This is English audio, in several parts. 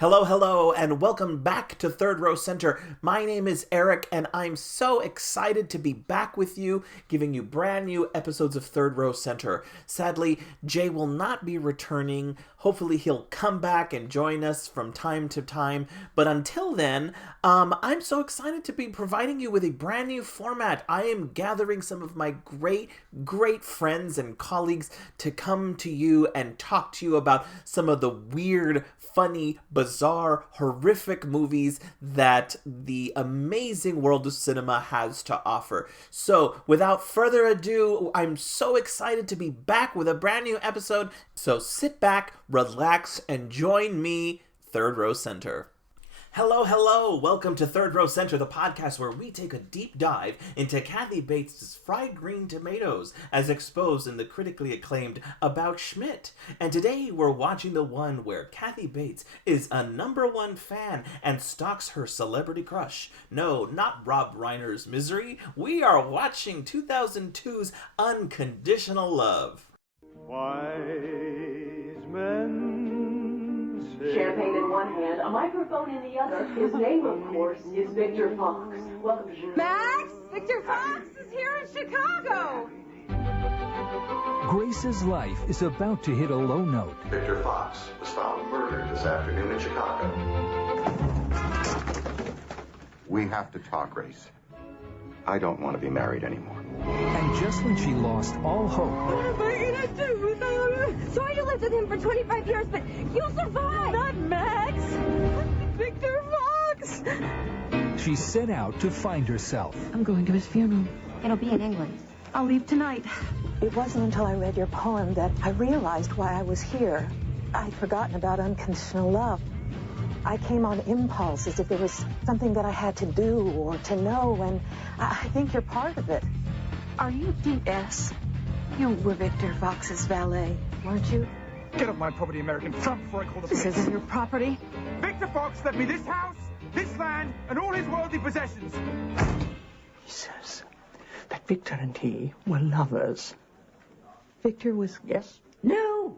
Hello, hello, and welcome back to Third Row Center. My name is Eric, and I'm so excited to be back with you, giving you brand new episodes of Third Row Center. Sadly, Jay will not be returning. Hopefully he'll come back and join us from time to time. But until then, I'm so excited to be providing you with a brand new format. I am gathering some of my great friends and colleagues to come to you and talk to you about some of the weird, funny, bizarre, horrific movies that the amazing world of cinema has to offer. So, without further ado, I'm so excited to be back with a brand new episode. So sit back, relax, and join me, Third Row Center. Hello, hello! Welcome to Third Row Center, the podcast where we take a deep dive into Kathy Bates' fried green tomatoes as exposed in the critically acclaimed About Schmidt. And today we're watching the one where Kathy Bates is a #1 fan and stalks her celebrity crush. No, not Rob Reiner's Misery. We are watching 2002's Unconditional Love. Wise men say... Champagne in one hand, a microphone in the other. His name, of course, is Victor Fox. Welcome to Max, Victor Fox is here in Chicago. Grace's life is about to hit a low note. Victor Fox was found murdered this afternoon in Chicago. We have to talk, Grace. I don't want to be married anymore. And just when she lost all hope... What am I gonna do? Sorry you lived with him for 25 years, but you'll survive. Not Max. Victor Fox. She set out to find herself. I'm going to his funeral. It'll be in England. I'll leave tonight. It wasn't until I read your poem that I realized why I was here. I'd forgotten about unconditional love. I came on impulse as if there was something that I had to do or to know, and I think you're part of it. Are you DS? You were Victor Fox's valet, weren't you? Get off my property, American Trump, before I call the This police. isn't your property. Victor Fox left me this house, this land, and all his worldly possessions. He says that Victor and he were lovers. Victor was... Yes? No.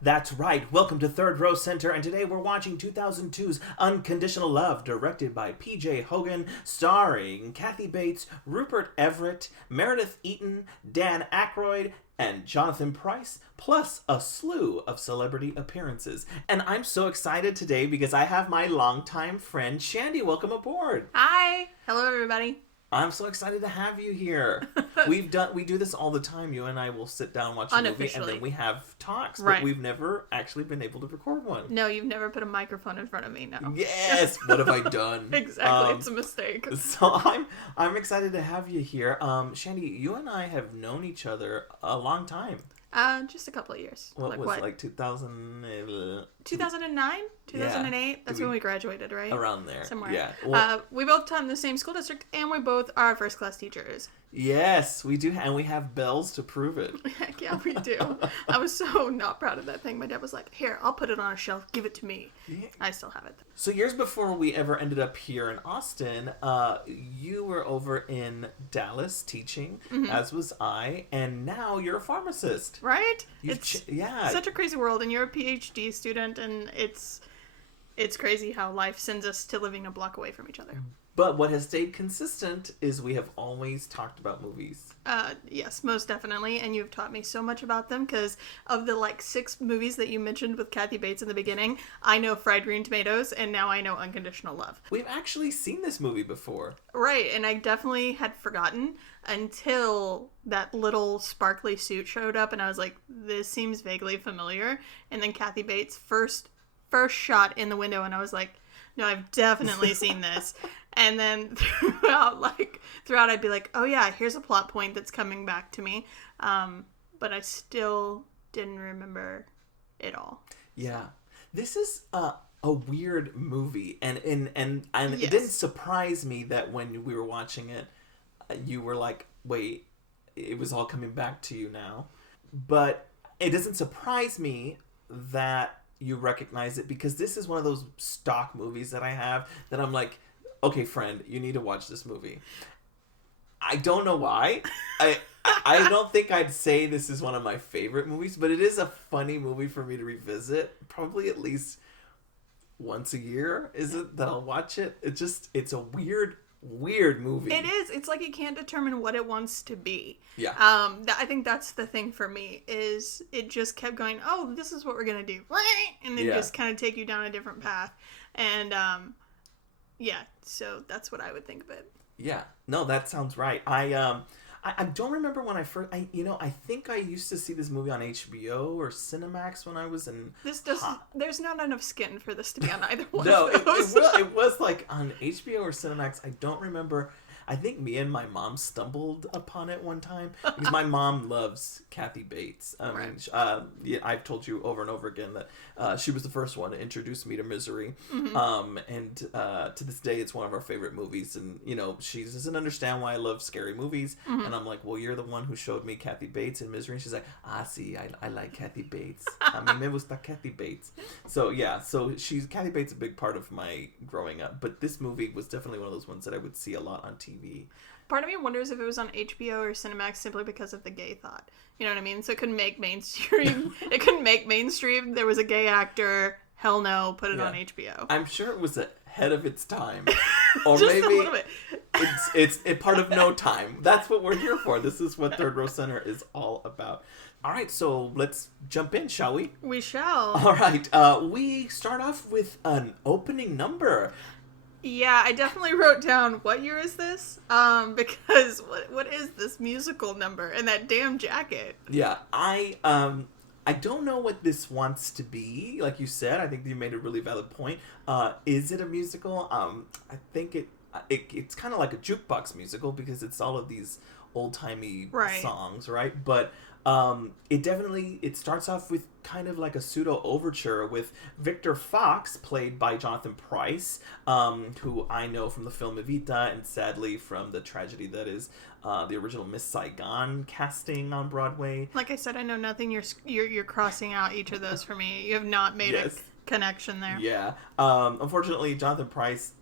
That's right. Welcome to Third Row Center, and today we're watching 2002's Unconditional Love, directed by P.J. Hogan, starring Kathy Bates, Rupert Everett, Meredith Eaton, Dan Aykroyd, and Jonathan Pryce, plus a slew of celebrity appearances. And I'm so excited today because I have my longtime friend, Shandi. Welcome aboard. Hi. Hello, everybody. I'm so excited to have you here. We do this all the time. You and I will sit down, watch a movie, and then we have talks. But we've never actually been able to record one. No, you've never put a microphone in front of me, no. Yes! What have I done? Exactly, it's a mistake. So I'm excited to have you here. Shandi, you and I have known each other a long time. Just a couple of years. What was it, like 2000... 2009? 2008? Yeah. That's when we graduated, right? Around there. Somewhere. Yeah. Well, we both taught in the same school district, and we both are first class teachers. Yes, we do, and we have bells to prove it. Heck yeah, we do. I was so not proud of that thing. My dad was like, here, I'll put it on a shelf, give it to me. Yeah. I still have it. So years before we ever ended up here in Austin, you were over in Dallas teaching, as was I, and now you're a pharmacist. Right? It's such a crazy world, and you're a PhD student, and it's crazy how life sends us to living a block away from each other. But what has stayed consistent is we have always talked about movies. Yes, most definitely. And you've taught me so much about them because of the 6 movies that you mentioned with Kathy Bates in the beginning, I know Fried Green Tomatoes, and now I know Unconditional Love. We've actually seen this movie before. Right, and I definitely had forgotten until that little sparkly suit showed up, and I was like, this seems vaguely familiar. And then Kathy Bates' first shot in the window, and I was like, no, I've definitely seen this. And then throughout I'd be like, oh yeah, here's a plot point that's coming back to me. But I still didn't remember it all. Yeah. So. This is a weird movie. And yes. It didn't surprise me that when we were watching it, you were like, wait, it was all coming back to you now. But it doesn't surprise me that you recognize it, because this is one of those stock movies that I have that I'm like, okay, friend, you need to watch this movie. I don't know why. I I don't think I'd say this is one of my favorite movies, but it is a funny movie for me to revisit. Probably at least once a year, is it, that I'll watch it? It's a weird movie. It is. It's like you can't determine what it wants to be. Yeah. I think that's the thing for me, is it just kept going, oh, this is what we're going to do. And then just kind of take you down a different path. And, so that's what I would think of it. Yeah. No, that sounds right. I don't remember when I first... I think I used to see this movie on HBO or Cinemax when I was in... There's not enough skin for this to be on either one No, of those. it was like on HBO or Cinemax. I don't remember. I think me and my mom stumbled upon it one time because my mom loves Kathy Bates. I've told you over and over again that she was the first one to introduce me to Misery. And to this day, it's one of our favorite movies. And, she doesn't understand why I love scary movies. And I'm like, well, you're the one who showed me Kathy Bates in Misery. And she's like, see, I like Kathy Bates. Me gusta Kathy Bates. So, yeah, Kathy Bates is a big part of my growing up. But this movie was definitely one of those ones that I would see a lot on TV. Part of me wonders if it was on HBO or Cinemax simply because of the gay thought. You know what I mean? So it couldn't make mainstream. There was a gay actor. Hell no, put it on HBO. I'm sure it was ahead of its time. Or just maybe a little bit. it's a part of no time. That's what we're here for. This is what Third Row Center is all about. All right, so let's jump in, shall we? We shall. All right. We start off with an opening number. Yeah, I definitely wrote down, what year is this? Because what is this musical number and that damn jacket? Yeah, I don't know what this wants to be. Like you said, I think you made a really valid point. Is it a musical? I think it's kind of like a jukebox musical because it's all of these old-timey songs, right? But it starts off with kind of like a pseudo overture with Victor Fox, played by Jonathan Pryce, who I know from the film Evita and sadly from the tragedy that is the original Miss Saigon casting on Broadway. Like I said, I know nothing. You're crossing out each of those for me. You have not made a connection there. Yeah. Unfortunately, Jonathan Pryce,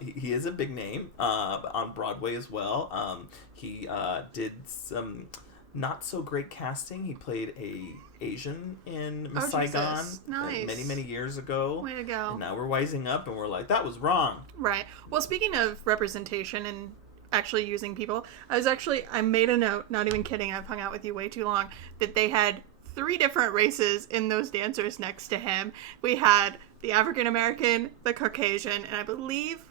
he is a big name on Broadway as well. He did some not so great casting. He played a Asian in Miss Saigon many years ago. Way to go. And now we're wising up and we're like, that was wrong. Right. Well, speaking of representation and actually using people, I made a note, not even kidding, I've hung out with you way too long, that they had 3 different races in those dancers next to him. We had the African American, the Caucasian, and I believe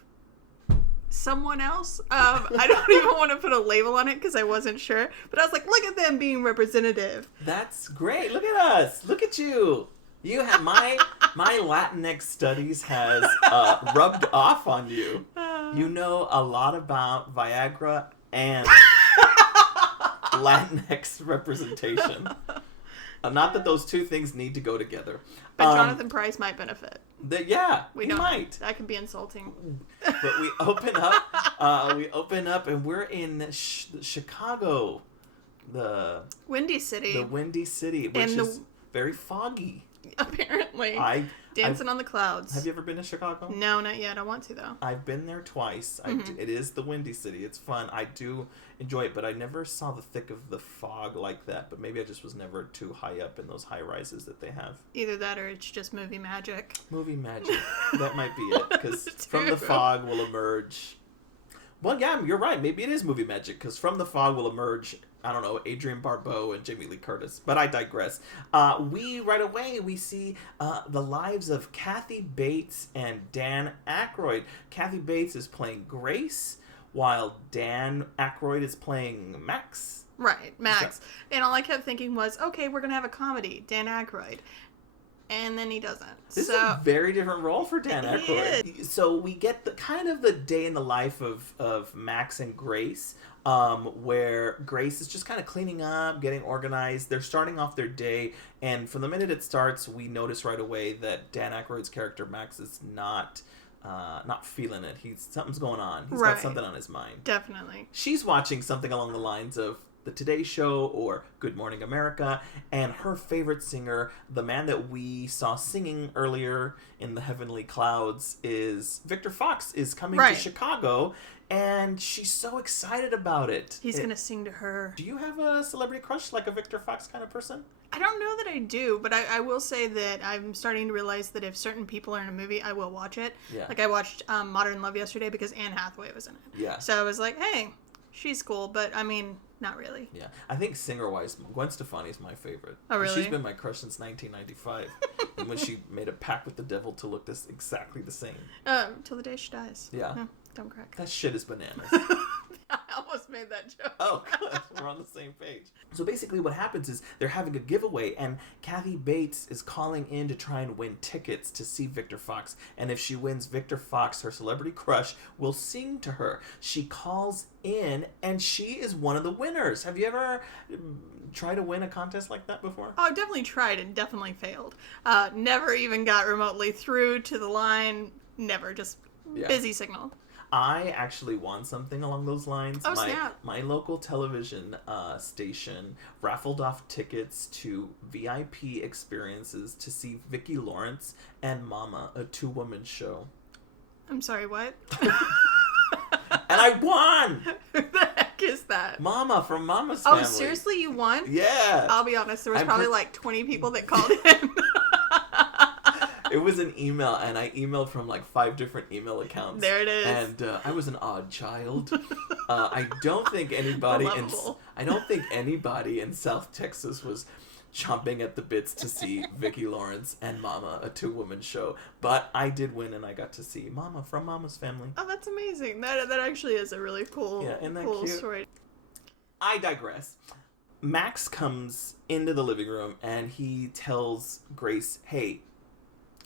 someone else. I don't even want to put a label on it because I wasn't sure, but I was like, look at them being representative. That's great. Look at us. Look at you. You have my Latinx studies has rubbed off on you. You know a lot about Viagra and Latinx representation. Not that those two things need to go together. But Jonathan Pryce might benefit. He might. That could be insulting. But we open up, and we're in Chicago, the Windy City, which is very foggy. Apparently, dancing on the clouds. Have you ever been to Chicago? No, not yet. I want to though. I've been there twice. It is the Windy City. It's fun. I do enjoy it, but I never saw the thick of the fog like that. But maybe I just was never too high up in those high rises that they have. Either that, or it's just movie magic. Movie magic. That might be it. Because from the fog will emerge. Well, yeah, you're right. Maybe it is movie magic. Because from the fog will emerge, I don't know, Adrienne Barbeau and Jamie Lee Curtis. But I digress. Right away, we see the lives of Kathy Bates and Dan Aykroyd. Kathy Bates is playing Grace, while Dan Aykroyd is playing Max. Right, Max. And all I kept thinking was, okay, we're going to have a comedy, Dan Aykroyd. And then he doesn't. This is a very different role for Dan Aykroyd. So we get the day in the life of Max and Grace, where Grace is just kind of cleaning up, getting organized. They're starting off their day, and from the minute it starts, we notice right away that Dan Aykroyd's character Max is not feeling it. Something's going on. He's got something on his mind. Definitely. She's watching something along the lines of The Today Show or Good Morning America, and her favorite singer, the man that we saw singing earlier in the Heavenly Clouds, is Victor Fox, is coming to Chicago, and she's so excited about it. He's going to sing to her. Do you have a celebrity crush, like a Victor Fox kind of person? I don't know that I do, but I will say that I'm starting to realize that if certain people are in a movie, I will watch it. Yeah. Like I watched Modern Love yesterday because Anne Hathaway was in it. Yeah. So I was like, hey, she's cool, but I mean, not really. Yeah. I think singer-wise, Gwen Stefani is my favorite. Oh, really? She's been my crush since 1995. And when she made a pact with the devil to look exactly the same. Till the day she dies. Yeah. Don't crack. That shit is bananas. I almost made that joke. Oh, good. We're on the same page. So basically what happens is they're having a giveaway, and Kathy Bates is calling in to try and win tickets to see Victor Fox. And if she wins, Victor Fox, her celebrity crush, will sing to her. She calls in, and she is one of the winners. Have you ever tried to win a contest like that before? Oh, I definitely tried and definitely failed. Never even got remotely through to the line. Never. Just busy signal. I actually won something along those lines. Oh, snap. My local television station raffled off tickets to VIP experiences to see Vicki Lawrence and Mama, a 2-woman show. I'm sorry, what? And I won! Who the heck is that? Mama from Mama's Family. Oh, seriously? You won? Yeah. I'll be honest, there was probably like 20 people that called in. It was an email, and I emailed from like 5 different email accounts. There it is. And I was an odd child. I don't think anybody in South Texas was chomping at the bits to see Vicki Lawrence and Mama, a 2-woman show. But I did win, and I got to see Mama from Mama's Family. Oh, that's amazing. That actually is a really cool, cool story. I digress. Max comes into the living room, and he tells Grace, hey,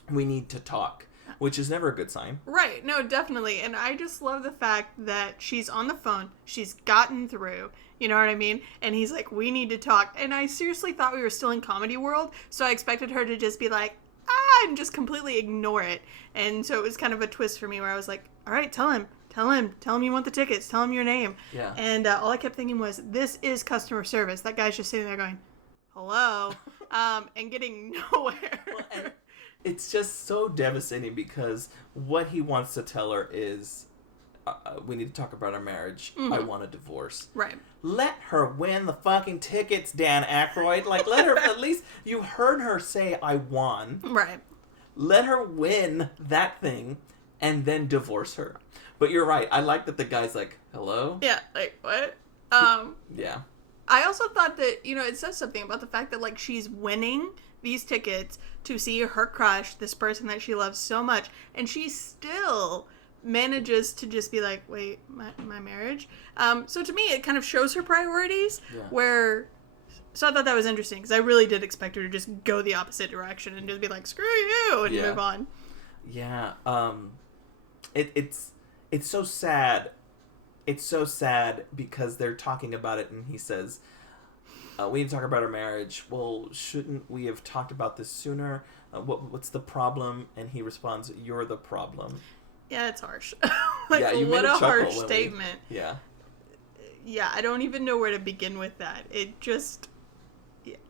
we need to talk, which is never a good sign. Right. No, definitely. And I just love the fact that she's on the phone. She's gotten through. You know what I mean? And he's like, we need to talk. And I seriously thought we were still in Comedy World. So I expected her to just be like, and just completely ignore it. And so it was kind of a twist for me where I was like, all right, tell him you want the tickets. Tell him your name. Yeah. And all I kept thinking was, this is customer service. That guy's just sitting there going, hello, and getting nowhere. Well, it's just so devastating because what he wants to tell her is, we need to talk about our marriage. Mm-hmm. I want a divorce. Right. Let her win the fucking tickets, Dan Aykroyd. Like, let her, at least you heard her say, I won. Right. Let her win that thing and then divorce her. But you're right. I like that the guy's like, hello? Yeah, like, what? Yeah. I also thought that, it says something about the fact that, like, she's winning these tickets to see her crush, this person that she loves so much, and she still manages to just be like, wait, my marriage? So to me, it kind of shows her priorities, so I thought that was interesting, because I really did expect her to just go the opposite direction and just be like, screw you, and move on. Yeah, it's so sad. It's so sad because they're talking about it, and he says, we need to talk about our marriage. Well, shouldn't we have talked about this sooner? What's the problem? And he responds, you're the problem. Yeah, it's harsh. What a harsh statement. Yeah. Yeah, I don't even know where to begin with that. It just...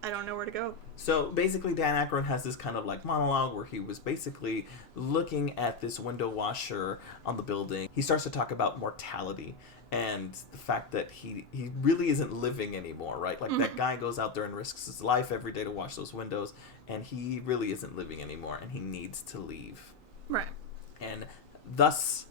I don't know where to go. So basically Dan Aykroyd has this kind of like monologue where he was basically looking at this window washer on the building. He starts to talk about mortality and the fact that he really isn't living anymore, right? Like that guy goes out there and risks his life every day to wash those windows, and he really isn't living anymore, and he needs to leave. Right. And thus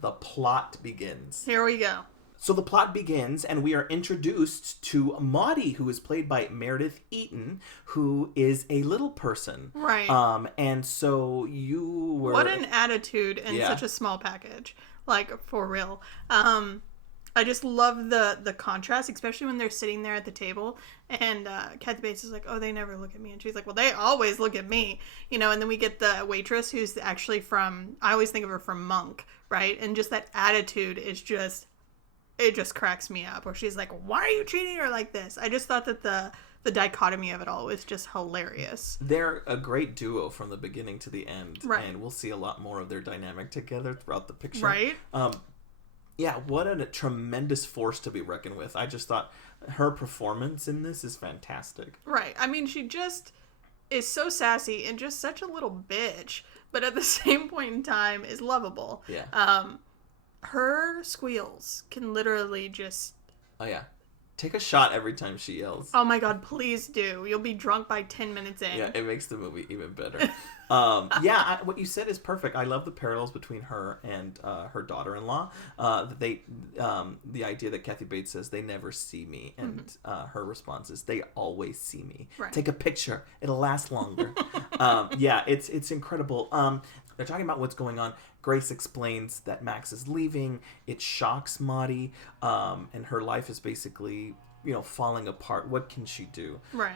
the plot begins. Here we go. So the plot begins, and we are introduced to Maudie, who is played by Meredith Eaton, who is a little person. Right. And so you were... What an attitude in such a small package. Like, for real. I just love the contrast, especially when they're sitting there at the table, and Kathy Bates is like, oh, they never look at me. And she's like, well, they always look at me. And then we get the waitress who's actually from... I always think of her from Monk, right? And just that attitude is just... It just cracks me up, where she's like, why are you treating her like this? I just thought that the dichotomy of it all was just hilarious. They're a great duo from the beginning to the end. Right. And we'll see a lot more of their dynamic together throughout the picture. Right. Yeah, what a tremendous force to be reckoned with. I just thought her performance in this is fantastic. Right. I mean, she just is so sassy and just such a little bitch, but at the same point in time is lovable. Yeah. Her squeals can literally just... Oh, yeah. Take a shot every time she yells. Oh my god, please do. You'll be drunk by 10 minutes in. Yeah, it makes the movie even better. What you said is perfect. I love the parallels between her and her daughter-in-law. The idea that Kathy Bates says, they never see me, and her response is, they always see me. Right. Take a picture. It'll last longer. It's incredible. They're talking about what's going on. Grace explains that Max is leaving. It shocks Maudie, and her life is basically, falling apart. What can she do? Right.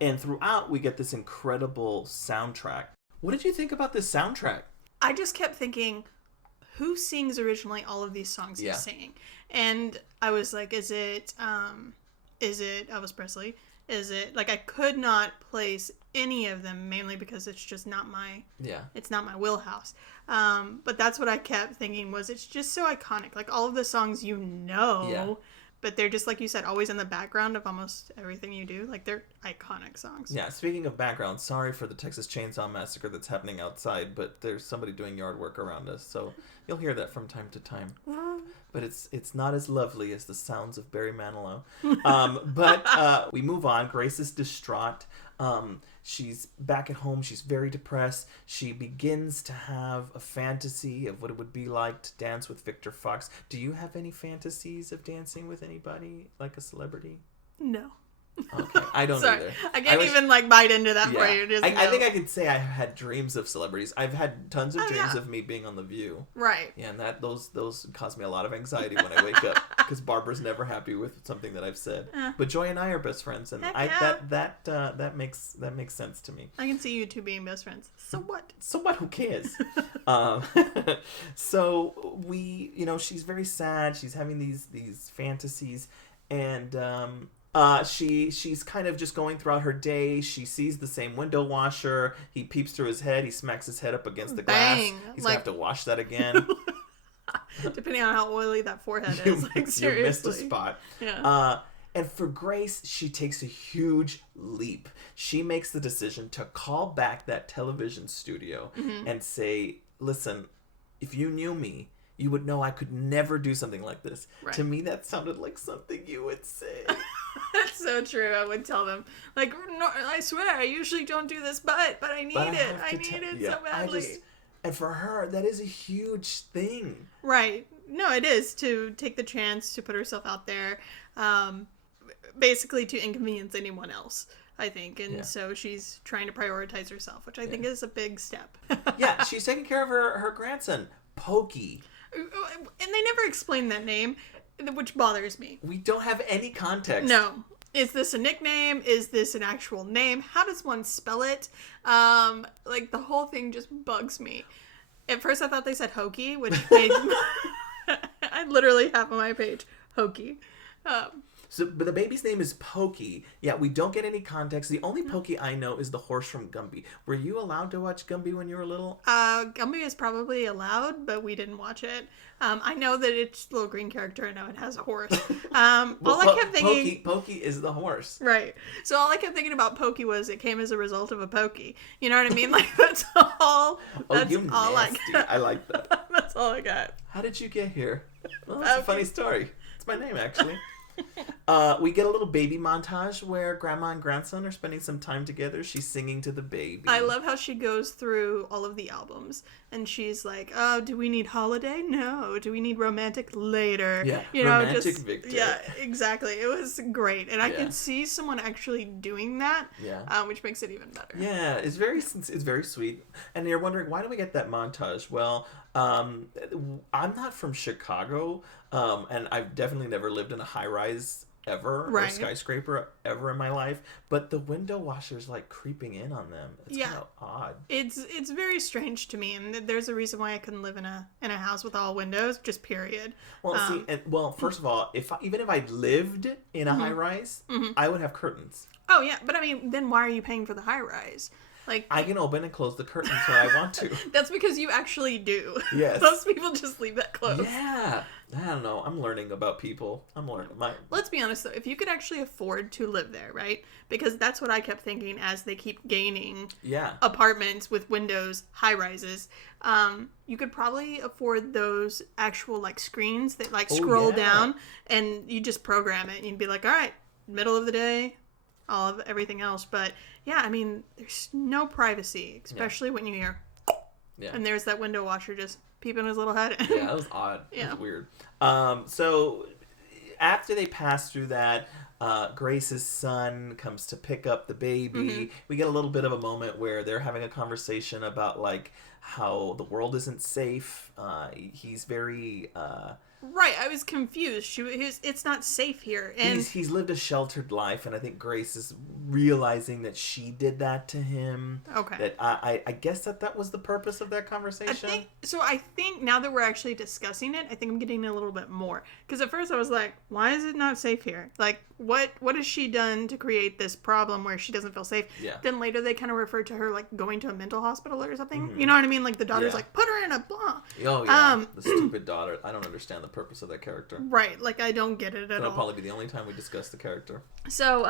And throughout, we get this incredible soundtrack. What did you think about this soundtrack? I just kept thinking, who sings originally all of these songs he's singing? And I was like, is it Elvis Presley? Is it, like, I could not place any of them, mainly because it's just not my, it's not my wheelhouse. But that's what I kept thinking was, it's just so iconic. Like, all of the songs but they're just, like you said, always in the background of almost everything you do. Like, they're iconic songs. Yeah, speaking of background, sorry for the Texas Chainsaw Massacre that's happening outside, but there's somebody doing yard work around us, so you'll hear that from time to time. But it's not as lovely as the sounds of Barry Manilow. But we move on. Grace is distraught. She's back at home. She's very depressed. She begins to have a fantasy of what it would be like to dance with Victor Fox. Do you have any fantasies of dancing with anybody, like a celebrity? No. Okay, I don't either. I can't even bite into that for you. I think I could say I had dreams of celebrities. I've had tons of dreams of me being on The View. Right. Yeah, and those cause me a lot of anxiety when I wake up because Barbara's never happy with something that I've said. But Joy and I are best friends, and that makes sense to me. I can see you two being best friends. So what? So what? Who cares? So she's very sad. She's having these fantasies, and she's kind of just going throughout her day. She sees the same window washer. He peeps through his head. He smacks his head up against the glass. He's gonna have to wash that again. Depending on how oily that forehead is. Like, seriously. You missed a spot. Yeah. And for Grace, she takes a huge leap. She makes the decision to call back that television studio and say, listen, if you knew me, you would know I could never do something like this. Right. To me, that sounded like something you would say. That's so true. I would tell them, like, no, I swear, I usually don't do this, but I need it. I need it so badly. And for her, that is a huge thing. Right. No, it is, to take the chance to put herself out there, basically to inconvenience anyone else, I think. And so she's trying to prioritize herself, which I think is a big step. Yeah, she's taking care of her grandson, Pokey. And they never explain that name, which bothers me. We don't have any context. No. Is this a nickname? Is this an actual name? How does one spell it? Like, the whole thing just bugs me. At first I thought they said Hokey, which made... I literally have on my page, Hokey. But the baby's name is Pokey. Yeah, we don't get any context. The only Pokey I know is the horse from Gumby. Were you allowed to watch Gumby when you were little? Gumby is probably allowed, but we didn't watch it. I know that it's a little green character. I know it has a horse. All I kept thinking... Pokey is the horse. Right. So all I kept thinking about Pokey was it came as a result of a pokey. You know what I mean? Like, that's all. That's all I got. I like that. That's all I got. How did you get here? Well, that's a funny story. It's my name, actually. We get a little baby montage where grandma and grandson are spending some time together. She's singing to the baby. I love how she goes through all of the albums and she's like, oh, do we need holiday? No. Do we need romantic? Later. Yeah, romantic Victor. Yeah, exactly. It was great. And I could see someone actually doing that, which makes it even better. Yeah, it's very sweet. And you're wondering, why do we get that montage? Well, I'm not from Chicago, and I've definitely never lived in a high-rise ever, or skyscraper ever in my life, but the window washer's like creeping in on them. It's kind of odd. It's very strange to me, and there's a reason why I couldn't live in a house with all windows, just period. Well, first of all, even if I lived in a high-rise, I would have curtains. Oh, yeah, but I mean, then why are you paying for the high-rise? Like, I can open and close the curtains when I want to. That's because you actually do. Yes. Most people just leave that closed. Yeah. I don't know. I'm learning about people. I'm learning. Let's be honest, though. If you could actually afford to live there, right? Because that's what I kept thinking as they keep gaining apartments with windows, high-rises. You could probably afford those actual, like, screens that, like, scroll down, and you just program it, and you'd be like, all right, middle of the day, all of everything else. But, yeah, I mean, there's no privacy, especially when you hear, and there's that window washer just peeping his little head. Yeah, that was odd. Yeah. That was weird. So after they pass through that, Grace's son comes to pick up the baby. Mm-hmm. We get a little bit of a moment where they're having a conversation about, like, how the world isn't safe. He's very... Right, I was confused. It's not safe here. And he's lived a sheltered life, and I think Grace is realizing that she did that to him. Okay. That I guess that was the purpose of that conversation. I think now that we're actually discussing it, I think I'm getting a little bit more. Because at first I was like, why is it not safe here? Like, what has she done to create this problem where she doesn't feel safe? Yeah. Then later they kind of referred to her, like, going to a mental hospital or something. Mm-hmm. You know what I mean? Like, the daughter's like, put her in a blah. Oh, yeah. The stupid daughter. I don't understand the purpose of that character. Right. Like, I don't get it at all. That'll probably be the only time we discuss the character. So,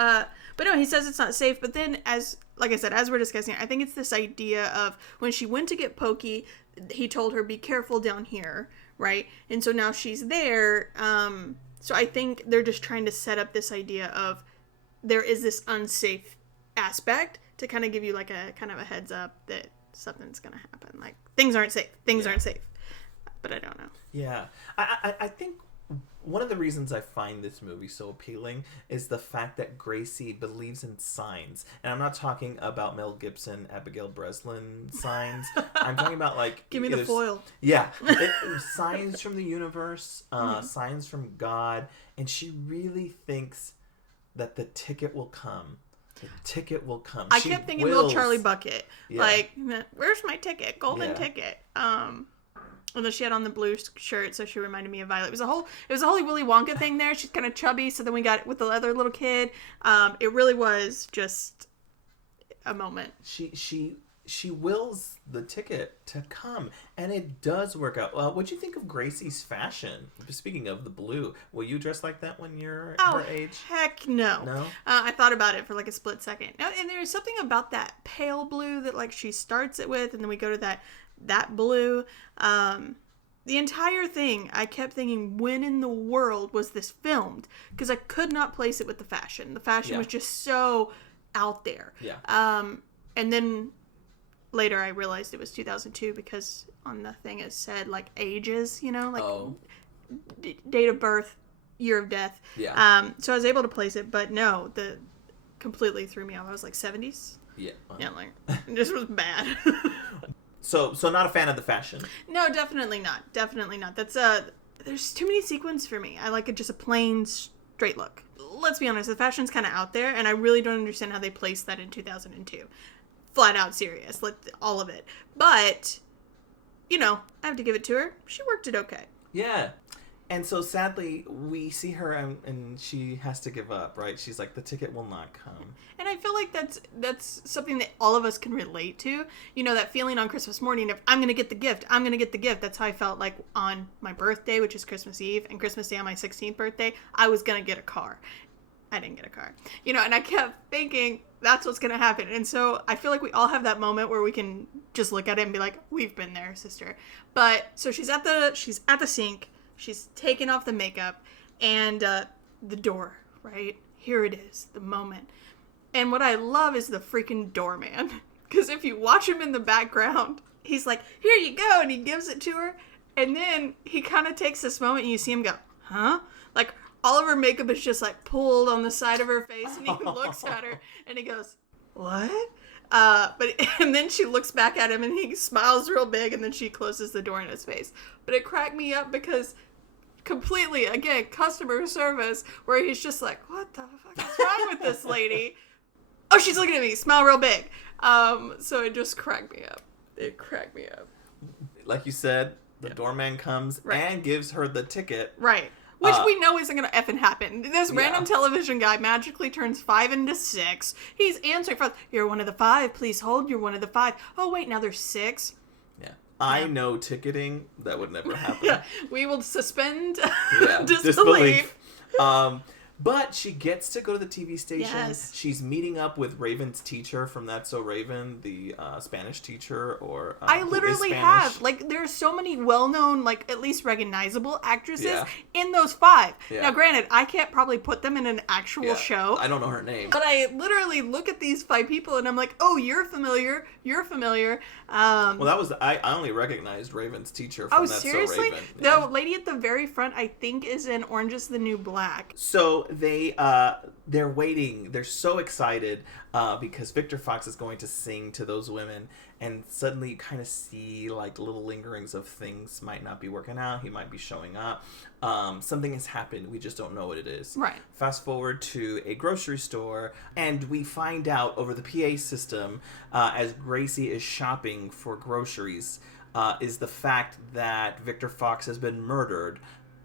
but no, he says it's not safe. But then, like I said, as we're discussing it, I think it's this idea of when she went to get Pokey, he told her, be careful down here, right? And so now she's there. So I think they're just trying to set up this idea of there is this unsafe aspect to kind of give you like a kind of a heads up that something's going to happen. Like, things aren't safe. Things aren't safe. But I don't know. Yeah. I think one of the reasons I find this movie so appealing is the fact that Gracie believes in signs. And I'm not talking about Mel Gibson, Abigail Breslin signs. I'm talking about, like... Give me the foil. Yeah. Signs from the universe, signs from God. And she really thinks that the ticket will come. The ticket will come. I kept thinking Little Charlie Bucket. Yeah. Like, where's my ticket? Golden ticket. Although she had on the blue shirt, so she reminded me of Violet. It was a whole Willy Wonka thing there. She's kind of chubby, so then we got it with the other little kid. It really was just a moment. She wills the ticket to come, and it does work out. What'd you think of Gracie's fashion? Speaking of the blue, will you dress like that when you're her age? Heck no. No? I thought about it for like a split second. And there's something about that pale blue that like she starts it with, and then we go to that blue. The entire thing, I kept thinking, when in the world was this filmed? Because I could not place it with the fashion. The fashion was just so out there. Yeah. And then later I realized it was 2002 because on the thing it said like ages, you know, like date of birth, year of death. Yeah. So I was able to place it, but no, completely threw me off. I was like 70s. Yeah. Yeah, like this was bad. So not a fan of the fashion. No, definitely not. Definitely not. That's there's too many sequins for me. I like just a plain straight look. Let's be honest, the fashion's kind of out there, and I really don't understand how they placed that in 2002. Flat out serious, like all of it. But you know, I have to give it to her. She worked it okay. Yeah. And so sadly, we see her and she has to give up, right? She's like, the ticket will not come. And I feel like that's something that all of us can relate to. You know, that feeling on Christmas morning of, I'm going to get the gift. I'm going to get the gift. That's how I felt like on my birthday, which is Christmas Eve, and Christmas Day on my 16th birthday, I was going to get a car. I didn't get a car. You know, and I kept thinking, that's what's going to happen. And so I feel like we all have that moment where we can just look at it and be like, we've been there, sister. But so she's at the sink. She's taken off the makeup, and the door, right? Here it is, the moment. And what I love is the freaking doorman. Because if you watch him in the background, he's like, here you go, and he gives it to her. And then he kind of takes this moment, and you see him go, huh? Like, all of her makeup is just, like, pulled on the side of her face, and he looks at her, and he goes, what? And then she looks back at him, and he smiles real big, and then she closes the door in his face. But it cracked me up because... completely, again, customer service, where he's just like, what the fuck is wrong with this lady? Oh, she's looking at me, smile real big. So it just cracked me up. It cracked me up. Like you said, the doorman comes and gives her the ticket. Right. Which we know isn't going to effing happen. This random television guy magically turns 5 into 6. He's answering for, you're one of the 5. Please hold. You're one of the 5. Oh, wait, now there's 6. Yeah. I know ticketing. That would never happen. Yeah. We will suspend disbelief. But she gets to go to the TV station. Yes. She's meeting up with Raven's teacher from That's So Raven, the Spanish teacher, or I literally have. Like, there's so many well-known, like, at least recognizable actresses in those 5. Yeah. Now, granted, I can't probably put them in an actual show. I don't know her name. But I literally look at these 5 people and I'm like, oh, you're familiar. You're familiar. Well, that was, I only recognized Raven's teacher from That's seriously? So Raven. The lady at the very front, I think, is in Orange is the New Black. So they're waiting. They're so excited because Victor Fox is going to sing to those women, and suddenly you kind of see like little lingerings of things might not be working out. He might be showing up. Something has happened. We just don't know what it is. Right. Fast forward to a grocery store, and we find out over the PA system as Gracie is shopping for groceries is the fact that Victor Fox has been murdered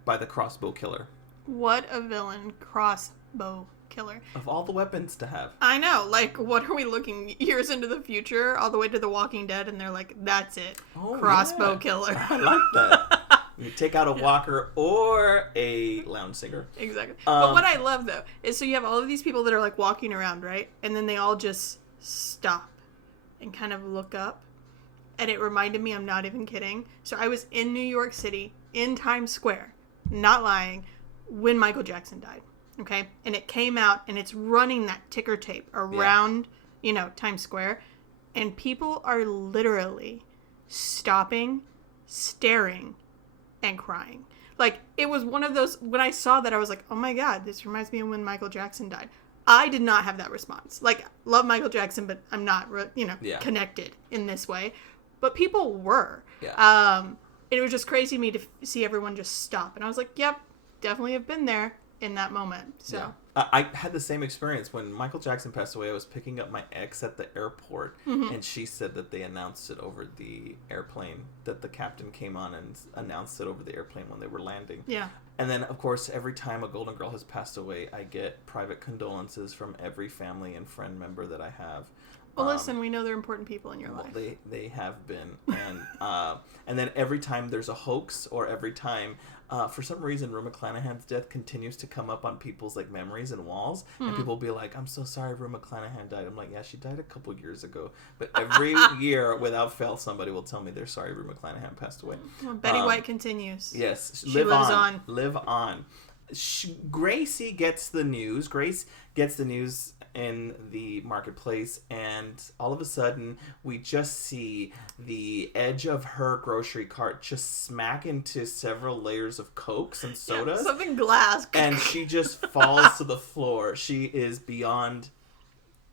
by the crossbow killer. What a villain. Crossbow killer. Of all the weapons to have. I know. Like, what are we looking years into the future, all the way to The Walking Dead, and they're like, that's it. Crossbow killer. I like that. You take out a walker or a lounge singer. Exactly. But what I love, though, is so you have all of these people that are, like, walking around, right? And then they all just stop and kind of look up. And it reminded me, I'm not even kidding. So I was in New York City, in Times Square, not lying, when Michael Jackson died, okay? And it came out, and it's running that ticker tape around, Times Square, and people are literally stopping, staring, and crying. Like, it was one of those, when I saw that, I was like, oh my God, this reminds me of when Michael Jackson died. I did not have that response. Like, love Michael Jackson, but I'm not, connected in this way. But people were. Yeah. It was just crazy to me to see everyone just stop. And I was like, yep. Definitely have been there in that moment. So I had the same experience when Michael Jackson passed away. I was picking up my ex at the airport, and she said that they announced it over the airplane, that the captain came on and announced it over the airplane when they were landing. Yeah. And then, of course, every time a Golden Girl has passed away, I get private condolences from every family and friend member that I have. Well, listen, we know they're important people in your life. They have been. And then every time there's a hoax, or every time, for some reason, Rue McClanahan's death continues to come up on people's like memories and walls. And people will be like, I'm so sorry Rue McClanahan died. I'm like, yeah, she died a couple years ago. But every year, without fail, somebody will tell me they're sorry Rue McClanahan passed away. Well, Betty White continues. Yes. She lives on. Live on. Gracie gets the news. Grace gets the news in the marketplace, and all of a sudden we just see the edge of her grocery cart just smack into several layers of Cokes and sodas. Something glass. And she just falls to the floor. She is beyond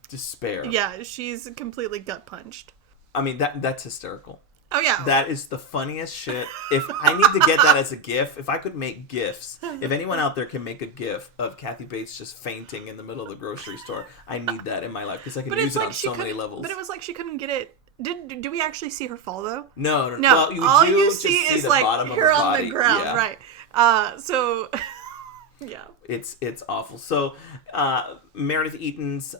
despair. Yeah, she's completely gut punched. I mean, that's hysterical. Oh, yeah. That is the funniest shit. If I need to get that as a GIF, if I could make GIFs, if anyone out there can make a GIF of Kathy Bates just fainting in the middle of the grocery store, I need that in my life because I can use it on so many levels. But it was like she couldn't get it. Do we actually see her fall, though? No. Well, all you see is the like bottom of her on body. the ground, yeah. right? So, yeah. It's awful. So, Meredith Eaton's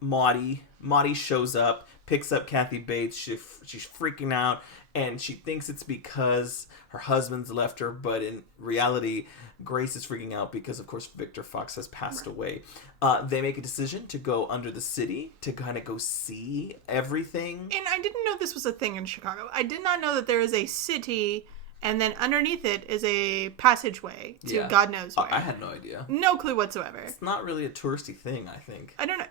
Maudie shows up, picks up Kathy Bates. She's freaking out, and she thinks it's because her husband's left her, but in reality, Grace is freaking out because, of course, Victor Fox has passed away. They make a decision to go under the city to kind of go see everything. And I didn't know this was a thing in Chicago. I did not know that there is a city, and then underneath it is a passageway to God knows where. I had no idea. No clue whatsoever. It's not really a touristy thing, I think. I don't know.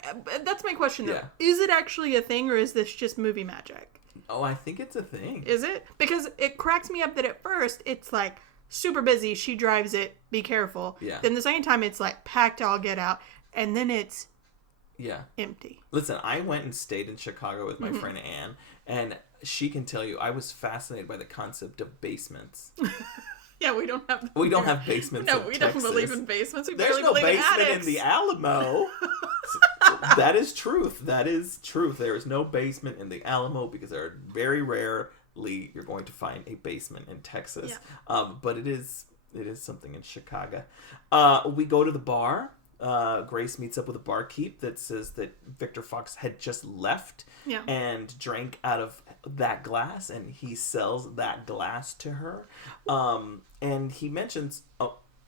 That's my question, though. Yeah. Is it actually a thing, or is this just movie magic? Oh, I think it's a thing. Is it? Because it cracks me up that at first it's like super busy. She drives it. Be careful. Yeah. Then the second time it's like packed, all get out. And then it's empty. Listen, I went and stayed in Chicago with my friend Anne, and she can tell you I was fascinated by the concept of basements. Yeah, we don't have. We don't have basements. No, in we Texas. don't believe in basements. We There's barely no believe basement in attics. in the Alamo. That is truth. That is truth. There is no basement in the Alamo because very rarely you're going to find a basement in Texas. Yeah. But it is It is something in Chicago. We go to the bar. Grace meets up with a barkeep that says that Victor Fox had just left and drank out of that glass, and he sells that glass to her. And he mentions...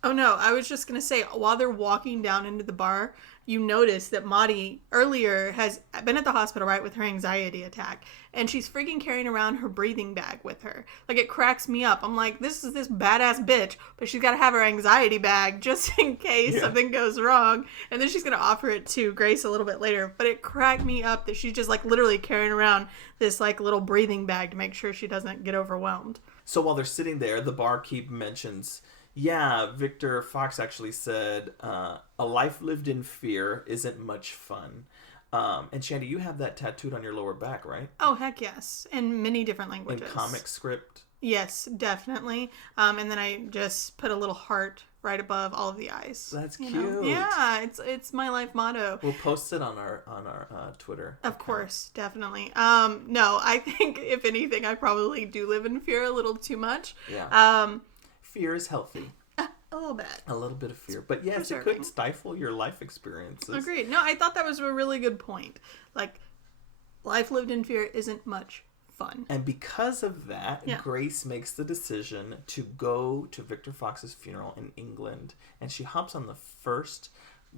Oh no, I was just going to say, while they're walking down into the bar, you notice that Maudie earlier has been at the hospital, right, with her anxiety attack. And she's freaking carrying around her breathing bag with her. Like, it cracks me up. I'm like, this is this badass bitch, but she's got to have her anxiety bag just in case something goes wrong. And then she's going to offer it to Grace a little bit later. But it cracked me up that she's just, like, literally carrying around this, like, little breathing bag to make sure she doesn't get overwhelmed. So while they're sitting there, the barkeep mentions... Yeah, Victor Fox actually said, a life lived in fear isn't much fun. And Shandi, you have that tattooed on your lower back, right? Oh, heck yes. In many different languages. In comic script? Yes, definitely. And then I just put a little heart right above all of the eyes. That's cute. Know? Yeah, it's my life motto. We'll post it on our Twitter. Of course, definitely. No, I think, if anything, I probably do live in fear a little too much. Yeah. Fear is healthy. A little bit. A little bit of fear. But yes, it could stifle your life experiences. Agreed. No, I thought that was a really good point. Like, life lived in fear isn't much fun. And because of that, Grace makes the decision to go to Victor Fox's funeral in England. And she hops on the first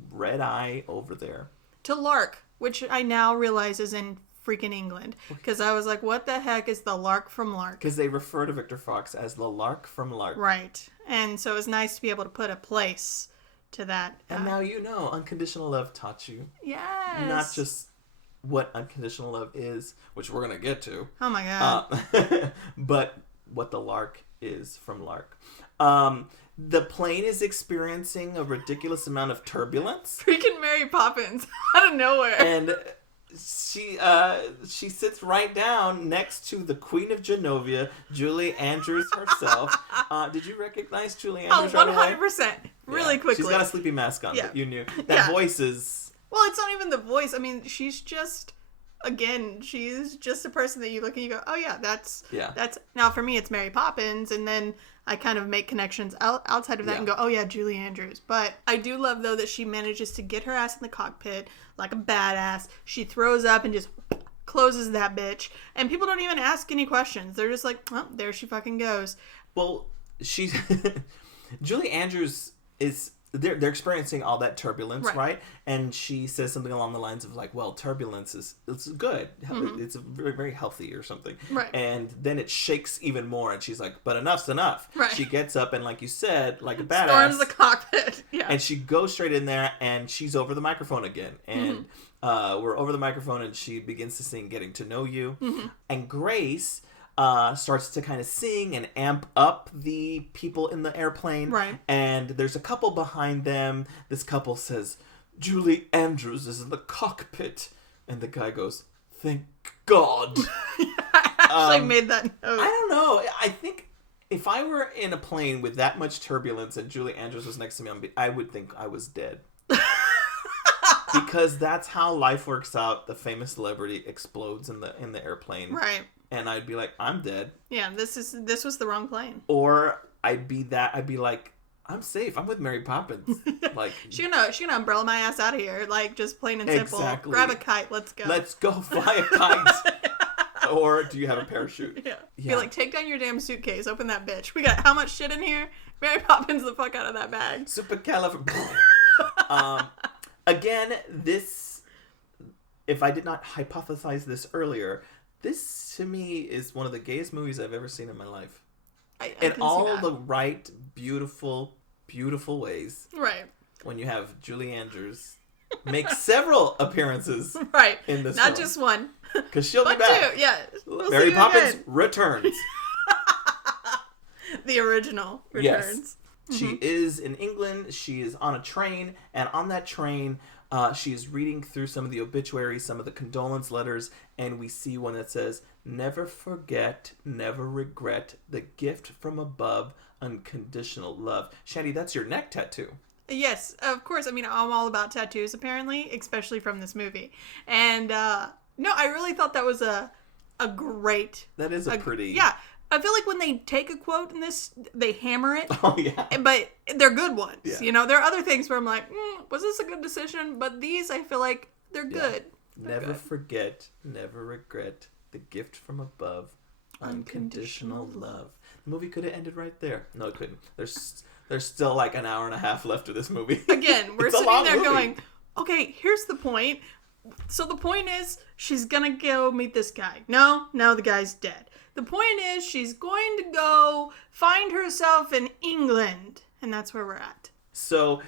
red eye over there. To Lark, which I now realize is in freaking England, because I was like, what the heck is the Lark from Lark? Because they refer to Victor Fox as the Lark from Lark. Right. And so it was nice to be able to put a place to that. And now you know, Unconditional Love taught you. Yes. Not just what Unconditional Love is, which we're going to get to. Oh my God. But what the Lark is from Lark. The plane is experiencing a ridiculous amount of turbulence. Freaking Mary Poppins out of nowhere. And... She sits right down next to the Queen of Genovia, Julie Andrews herself. Did you recognize Julie Andrews right away? 100%. Really quickly. She's got a sleepy mask on, but you knew. That voice is... Well, it's not even the voice. I mean, she's just... Again, she's just a person that you look and you go, oh yeah, that's... Now, for me, it's Mary Poppins, and then I kind of make connections outside of that and go, oh yeah, Julie Andrews. But I do love, though, that she manages to get her ass in the cockpit like a badass. She throws up and just closes that bitch. And people don't even ask any questions. They're just like, oh, there she fucking goes. Well, she's... Julie Andrews is... They're experiencing all that turbulence, right? And she says something along the lines of like, well, turbulence it's good. Mm-hmm. It's very, very healthy or something. Right. And then it shakes even more and she's like, but enough's enough. Right. She gets up and like you said, like a badass. Storms the cockpit. Yeah. And she goes straight in there and she's over the microphone again. And we're over the microphone and she begins to sing Getting to Know You. Mm-hmm. And Grace... starts to kind of sing and amp up the people in the airplane. Right. And there's a couple behind them. This couple says, Julie Andrews is in the cockpit. And the guy goes, thank God. I actually made that note. I don't know. I think if I were in a plane with that much turbulence and Julie Andrews was next to me, I would think I was dead. Because that's how life works out. The famous celebrity explodes in the airplane. Right. And I'd be like, I'm dead. Yeah, this was the wrong plane. Or I'd be like, I'm safe. I'm with Mary Poppins. Like she gonna umbrella my ass out of here. Like, just plain and simple. Exactly. Grab a kite. Let's go. Let's go fly a kite. Or do you have a parachute? Yeah. Be like, take down your damn suitcase. Open that bitch. We got how much shit in here? Mary Poppins the fuck out of that bag. Supercalifragilistic. Again, if I did not hypothesize this earlier, this to me is one of the gayest movies I've ever seen in my life. In all the right, beautiful, beautiful ways. Right. When you have Julie Andrews make several appearances. Right. In this Not film. Just one. Because she'll be back. Two. Yeah. We'll Mary Poppins returns. The original returns. Yes. She is in England. She is on a train. And on that train, she is reading through some of the obituaries, some of the condolence letters. And we see one that says, never forget, never regret, the gift from above, unconditional love. Shandi, that's your neck tattoo. Yes, of course. I mean, I'm all about tattoos, apparently, especially from this movie. And, no, I really thought that was a great... That is a pretty... Yeah. I feel like when they take a quote in this, they hammer it. Oh, yeah. But they're good ones. Yeah. You know, there are other things where I'm like, was this a good decision? But these, I feel like they're good. Never forget, never regret the gift from above. Unconditional love. The movie could have ended right there. No, it couldn't. There's still like an hour and a half left of this movie. Again, we're sitting there going, okay, here's the point. So the point is, she's gonna go meet this guy. No, the guy's dead. The point is, she's going to go find herself in England. And that's where we're at. So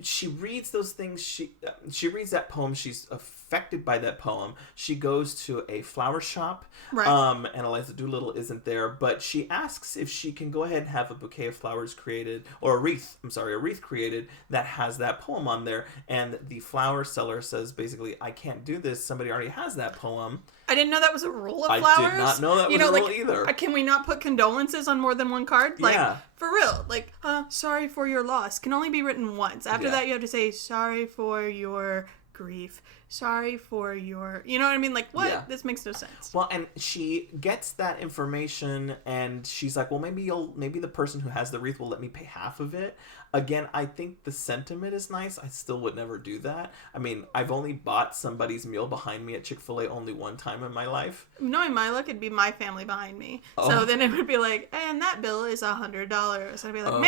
she reads those things. She reads that poem. She's affected by that poem. She goes to a flower shop. Right. And Eliza Doolittle isn't there, but she asks if she can go ahead and have a bouquet of flowers created, or a wreath created that has that poem on there. And the flower seller says basically, I can't do this. Somebody already has that poem. I didn't know that was a rule of flowers. I did not know that was a rule either. Can we not put condolences on more than one card? Like, yeah. For real. Like, sorry for your loss can only be written once. After that, you have to say, sorry for your grief. Sorry for your... You know what I mean? Like, what? Yeah. This makes no sense. Well, and she gets that information, and she's like, well, maybe the person who has the wreath will let me pay half of it. Again, I think the sentiment is nice. I still would never do that. I mean, I've only bought somebody's meal behind me at Chick-fil-A only one time in my life. Knowing my luck, it'd be my family behind me. Oh. So then it would be like, and that bill is $100. I'd be like,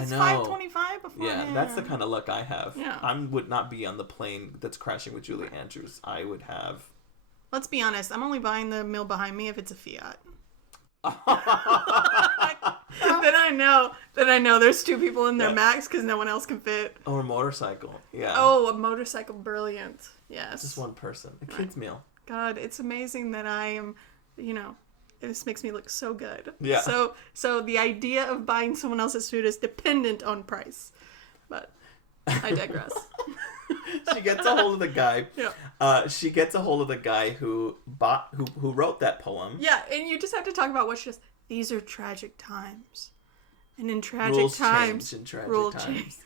it's $5.25 before. Yeah, that's the kind of luck I have. Yeah. I would not be on the plane that's crashing with Julie Andrews. I would have... Let's be honest. I'm only buying the meal behind me if it's a Fiat. Then I know there's two people in their max because no one else can fit. Or a motorcycle. Yeah. Oh, a motorcycle. Brilliant. Yes. Just one person. A kid's meal. God, it's amazing that I am, this makes me look so good. Yeah. So the idea of buying someone else's food is dependent on price. But I digress. She gets a hold of the guy. Yeah. She gets a hold of the guy who wrote that poem. Yeah, and you just have to talk about what she does. These are tragic times. And in tragic rules times, change in tragic times.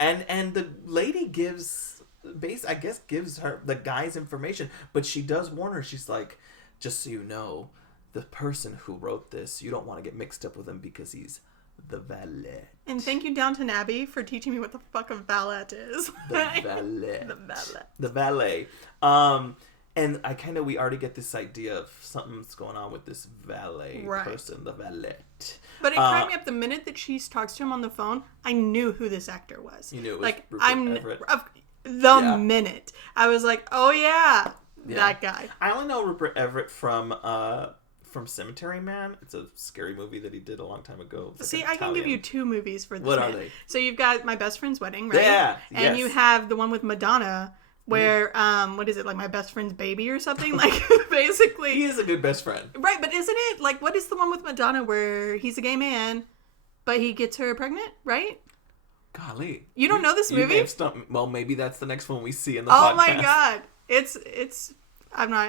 And the lady gives her the guy's information, but she does warn her. She's like, just so you know, the person who wrote this, you don't want to get mixed up with him because he's the valet. And thank you, Downton Abbey, for teaching me what the fuck a valet is. The valet. The valet. The valet. And we already get this idea of something's going on with this valet person, the valet. But it cracked me up the minute that she talks to him on the phone. I knew who this actor was. You knew it was Rupert Everett. Minute. I was like, oh yeah, that guy. I only know Rupert Everett from Cemetery Man. It's a scary movie that he did a long time ago. See, I can give you two movies for this. What are they? So you've got My Best Friend's Wedding, right? Yeah. And you have the one with Madonna. Where, what is it, like My Best Friend's Baby or something? Like, basically... He is a good best friend. Right, but isn't it, like, what is the one with Madonna where he's a gay man, but he gets her pregnant, right? Golly. You don't know this movie? May have stumped me. Well, maybe that's the next one we see in the podcast. Oh my god.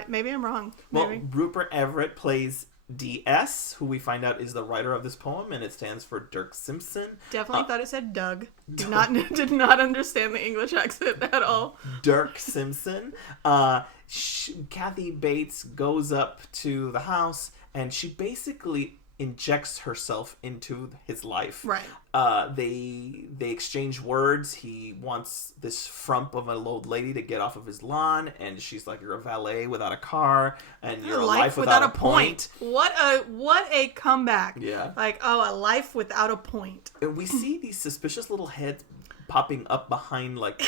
Maybe I'm wrong. Maybe. Well, Rupert Everett plays DS, who we find out is the writer of this poem, and it stands for Dirk Simpson. Definitely thought it said Doug. Did not understand the English accent at all. Dirk Simpson. Kathy Bates goes up to the house, and she basically injects herself into his life. Right. They exchange words. He wants this frump of an old lady to get off of his lawn, and she's like, "You're a valet without a car, and you're a life without a point." What a comeback! Yeah. Like, a life without a point. And we see these suspicious little heads popping up behind like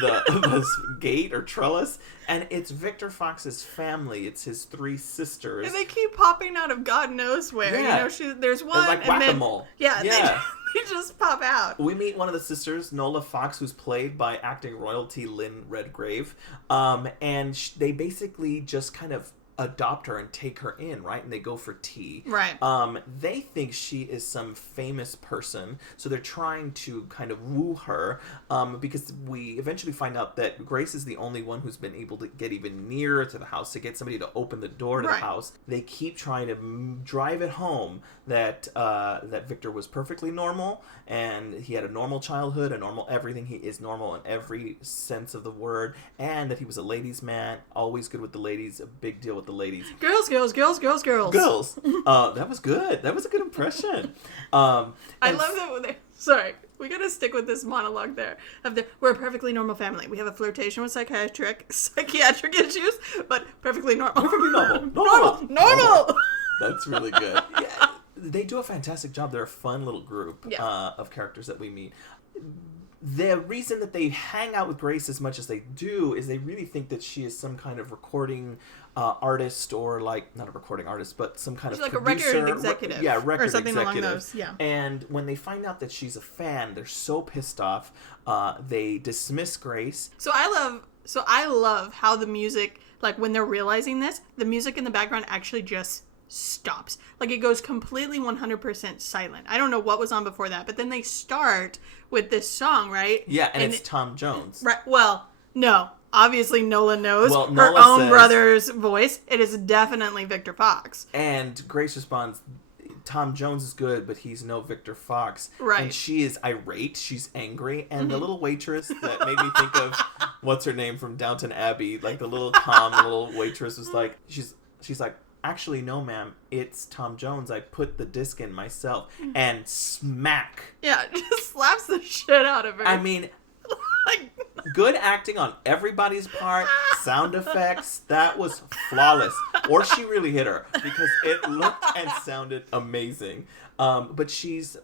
the gate or trellis, and it's Victor Fox's family. It's his three sisters, and they keep popping out of God knows where. Yeah. There's one, like whack-a-mole. They just pop out. We meet one of the sisters, Nola Fox, who's played by acting royalty Lynn Redgrave, and they basically just kind of adopt her and take her in, right? And they go for tea. Right. They think she is some famous person, so they're trying to kind of woo her, because we eventually find out that Grace is the only one who's been able to get even nearer to the house, to get somebody to open the door to the house. They keep trying to drive it home that Victor was perfectly normal, and he had a normal childhood, a normal everything. He is normal in every sense of the word, and that he was a ladies' man, always good with the ladies, a big deal with with the ladies. Girls. Girls. That was good. That was a good impression. I love that when they... Sorry. We gotta stick with this monologue there. We're a perfectly normal family. We have a flirtation with psychiatric issues, but perfectly normal. Perfectly normal. Normal. That's really good. Yeah, they do a fantastic job. They're a fun little group of characters that we meet. The reason that they hang out with Grace as much as they do is they really think that she is some kind of recording artist, or like, not a recording artist, but some kind she's of like producer. a record executive. Record or something executive. Along those, yeah. And when they find out that she's a fan, they're so pissed off. They dismiss Grace. So I love how the music, like when they're realizing this, the music in the background actually just stops. Like it goes completely 100% silent. I don't know what was on before that, but then they start with this song, right? Yeah, and it's Tom Jones. Right. Well, no. Obviously, Nola knows her Nola own says, brother's voice. It is definitely Victor Fox. And Grace responds, Tom Jones is good, but he's no Victor Fox. Right. And she is irate. She's angry. And the little waitress that made me think of, what's her name from Downton Abbey? Like the little calm little waitress was like, she's like, actually, no, ma'am. It's Tom Jones. I put the disc in myself. And smack. Yeah, just slaps the shit out of her. I mean... good acting on everybody's part. Sound effects, that was flawless. Or she really hit her, because it looked and sounded amazing. But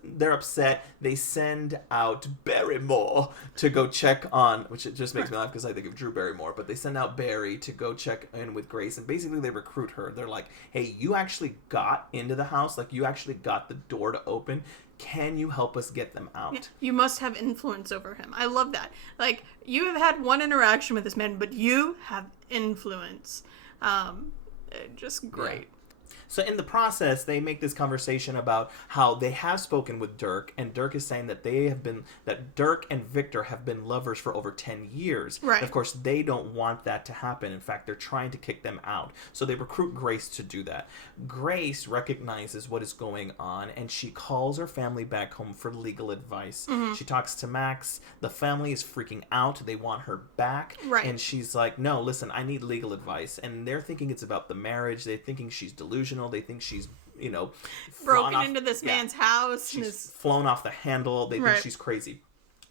they're upset. They send out Barrymore to go check on, which it just makes me laugh because I think of Drew Barrymore, but they send out Barry to go check in with Grace, and basically they recruit her. They're like, hey, you actually got into the house, like you actually got the door to open. Can you help us get them out? Yeah, you must have influence over him. I love that. Like, you have had one interaction with this man, but you have influence. Just great. Yeah. So in the process, they make this conversation about how they have spoken with Dirk, and Dirk is saying that that Dirk and Victor have been lovers for over 10 years. Right. And of course, they don't want that to happen. In fact, they're trying to kick them out. So they recruit Grace to do that. Grace recognizes what is going on, and she calls her family back home for legal advice. Mm-hmm. She talks to Max. The family is freaking out. They want her back. Right. And she's like, no, listen, I need legal advice. And they're thinking it's about the marriage. They're thinking she's delusional. They think she's, broken into this man's house. She's flown off the handle. They think she's crazy.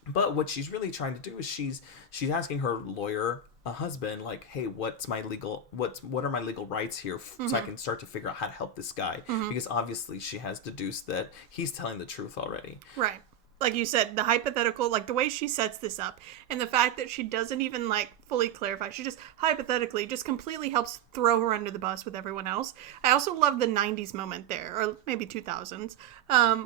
But what she's really trying to do is she's asking her lawyer husband, like, hey, what are my legal rights here, so I can start to figure out how to help this guy. Mm-hmm. Because obviously she has deduced that he's telling the truth already. Right. Like you said, the hypothetical, like the way she sets this up, and the fact that she doesn't even like fully clarify, she just hypothetically just completely helps throw her under the bus with everyone else. I also love the 90s moment there, or maybe 2000s,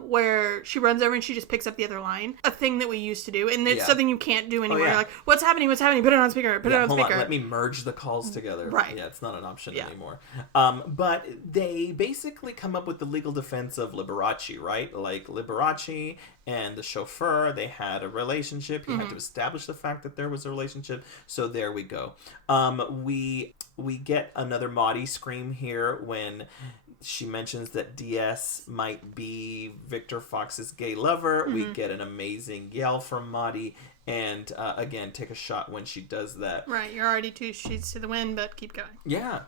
where she runs over and she just picks up the other line, a thing that we used to do, and it's something you can't do anymore. You're like, what's happening? Put it on speaker, put it on speaker. Let me merge the calls together. Right. Yeah, it's not an option anymore. But they basically come up with the legal defense of Liberace, right? Like Liberace and the chauffeur, they had a relationship. He had to establish the fact that there was a relationship. So there we go. We get another Maudie scream here when she mentions that DS might be Victor Fox's gay lover. We get an amazing yell from Maudie. And again, take a shot when she does that. Right, you're already 2 sheets to the wind, but keep going. Yeah.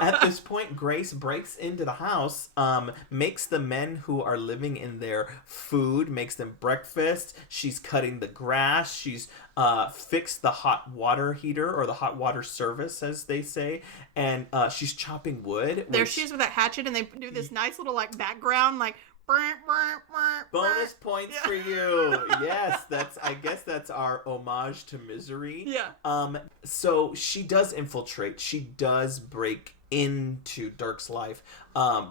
At this point, Grace breaks into the house, makes the men who are living in there food, makes them breakfast. She's cutting the grass. She's fixed the hot water heater, or the hot water service, as they say. And she's chopping wood. There she is with that hatchet, and they do this nice little like background, like... Bonus points for you. Yes, I guess that's our homage to Misery. Yeah. So she does infiltrate. She does break into Dirk's life.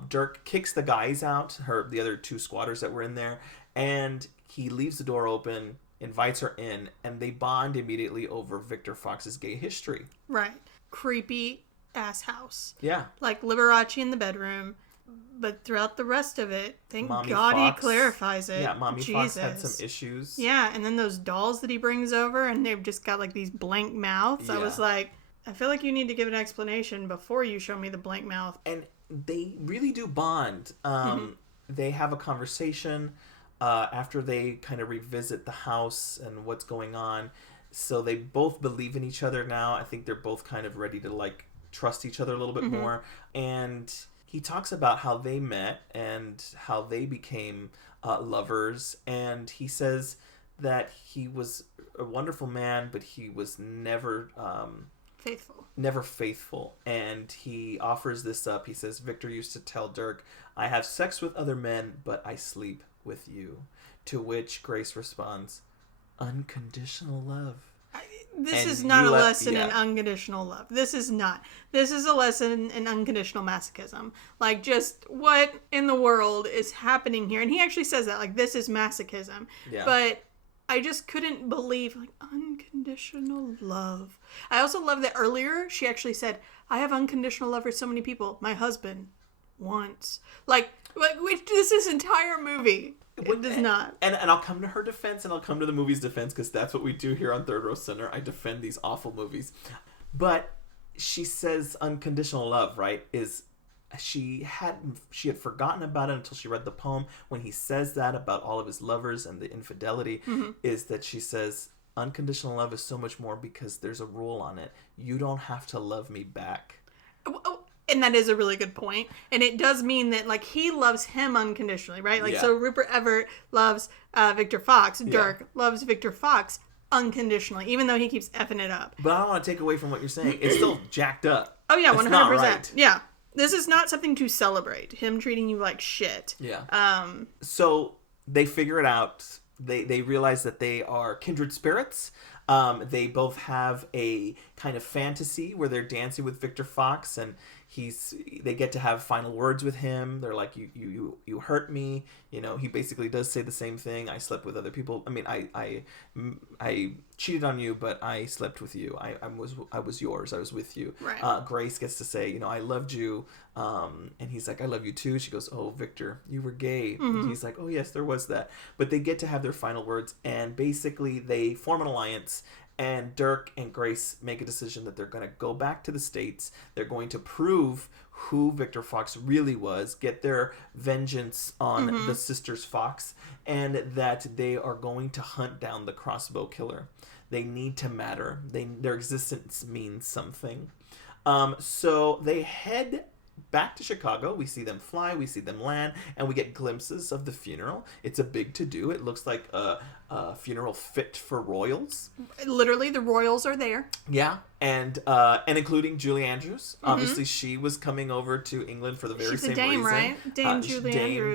Dirk kicks the guys out, the other 2 squatters that were in there, and he leaves the door open, invites her in, and they bond immediately over Victor Fox's gay history. Right. Creepy ass house. Yeah. Like Liberace in the bedroom. But throughout the rest of it, thank Mommy God Fox, he clarifies it. Yeah, Mommy Fox had some issues. Yeah, and then those dolls that he brings over, and they've just got like these blank mouths. Yeah. I was like, I feel like you need to give an explanation before you show me the blank mouth. And they really do bond. They have a conversation after they kind of revisit the house and what's going on. So they both believe in each other now. I think they're both kind of ready to like trust each other a little bit more. And he talks about how they met and how they became lovers. And he says that he was a wonderful man, but he was never faithful. And he offers this up. He says, Victor used to tell Dirk, I have sex with other men, but I sleep with you. To which Grace responds, unconditional love. This is not a lesson in unconditional love. This is not. This is a lesson in unconditional masochism. Like, just what in the world is happening here? And he actually says that, like, this is masochism. Yeah. But I just couldn't believe, like, unconditional love. I also love that earlier she actually said, I have unconditional love for so many people. My husband once. Like this entire movie. It does not. And I'll come to her defense, and I'll come to the movie's defense, because that's what we do here on Third Row Center. I defend these awful movies. But she says unconditional love, right, is she had forgotten about it until she read the poem. When he says that about all of his lovers and the infidelity, is that she says unconditional love is so much more because there's a rule on it. You don't have to love me back. And that is a really good point. And it does mean that, like, he loves him unconditionally, right? Like, so Rupert Everett loves Victor Fox. Dirk loves Victor Fox unconditionally, even though he keeps effing it up. But I don't want to take away from what you're saying. It's still jacked up. Oh, yeah, 100%. It's not right. Yeah. This is not something to celebrate. Him treating you like shit. Yeah. So they figure it out. They realize that they are kindred spirits. They both have a kind of fantasy where they're dancing with Victor Fox, and they get to have final words with him. They're like, you hurt me. You know, he basically does say the same thing. I slept with other people. I mean, I cheated on you, but I slept with you. I was yours. I was with you. Right. Grace gets to say, you know, I loved you. And he's like, I love you too. She goes, oh, Victor, you were gay. And he's like, oh yes, there was that. But they get to have their final words, and basically they form an alliance. And Dirk and Grace make a decision that they're going to go back to the States. They're going to prove who Victor Fox really was, get their vengeance on the sisters Fox, and that they are going to hunt down the crossbow killer. They need to matter. Their existence means something. So they head back to Chicago. We see them fly, we see them land, and we get glimpses of the funeral. It's a big to-do. It looks like a funeral fit for royals. Literally, the royals are there. Yeah, and including Julie Andrews. Obviously, she was coming over to England for the very same reason. She's a dame, right? Dame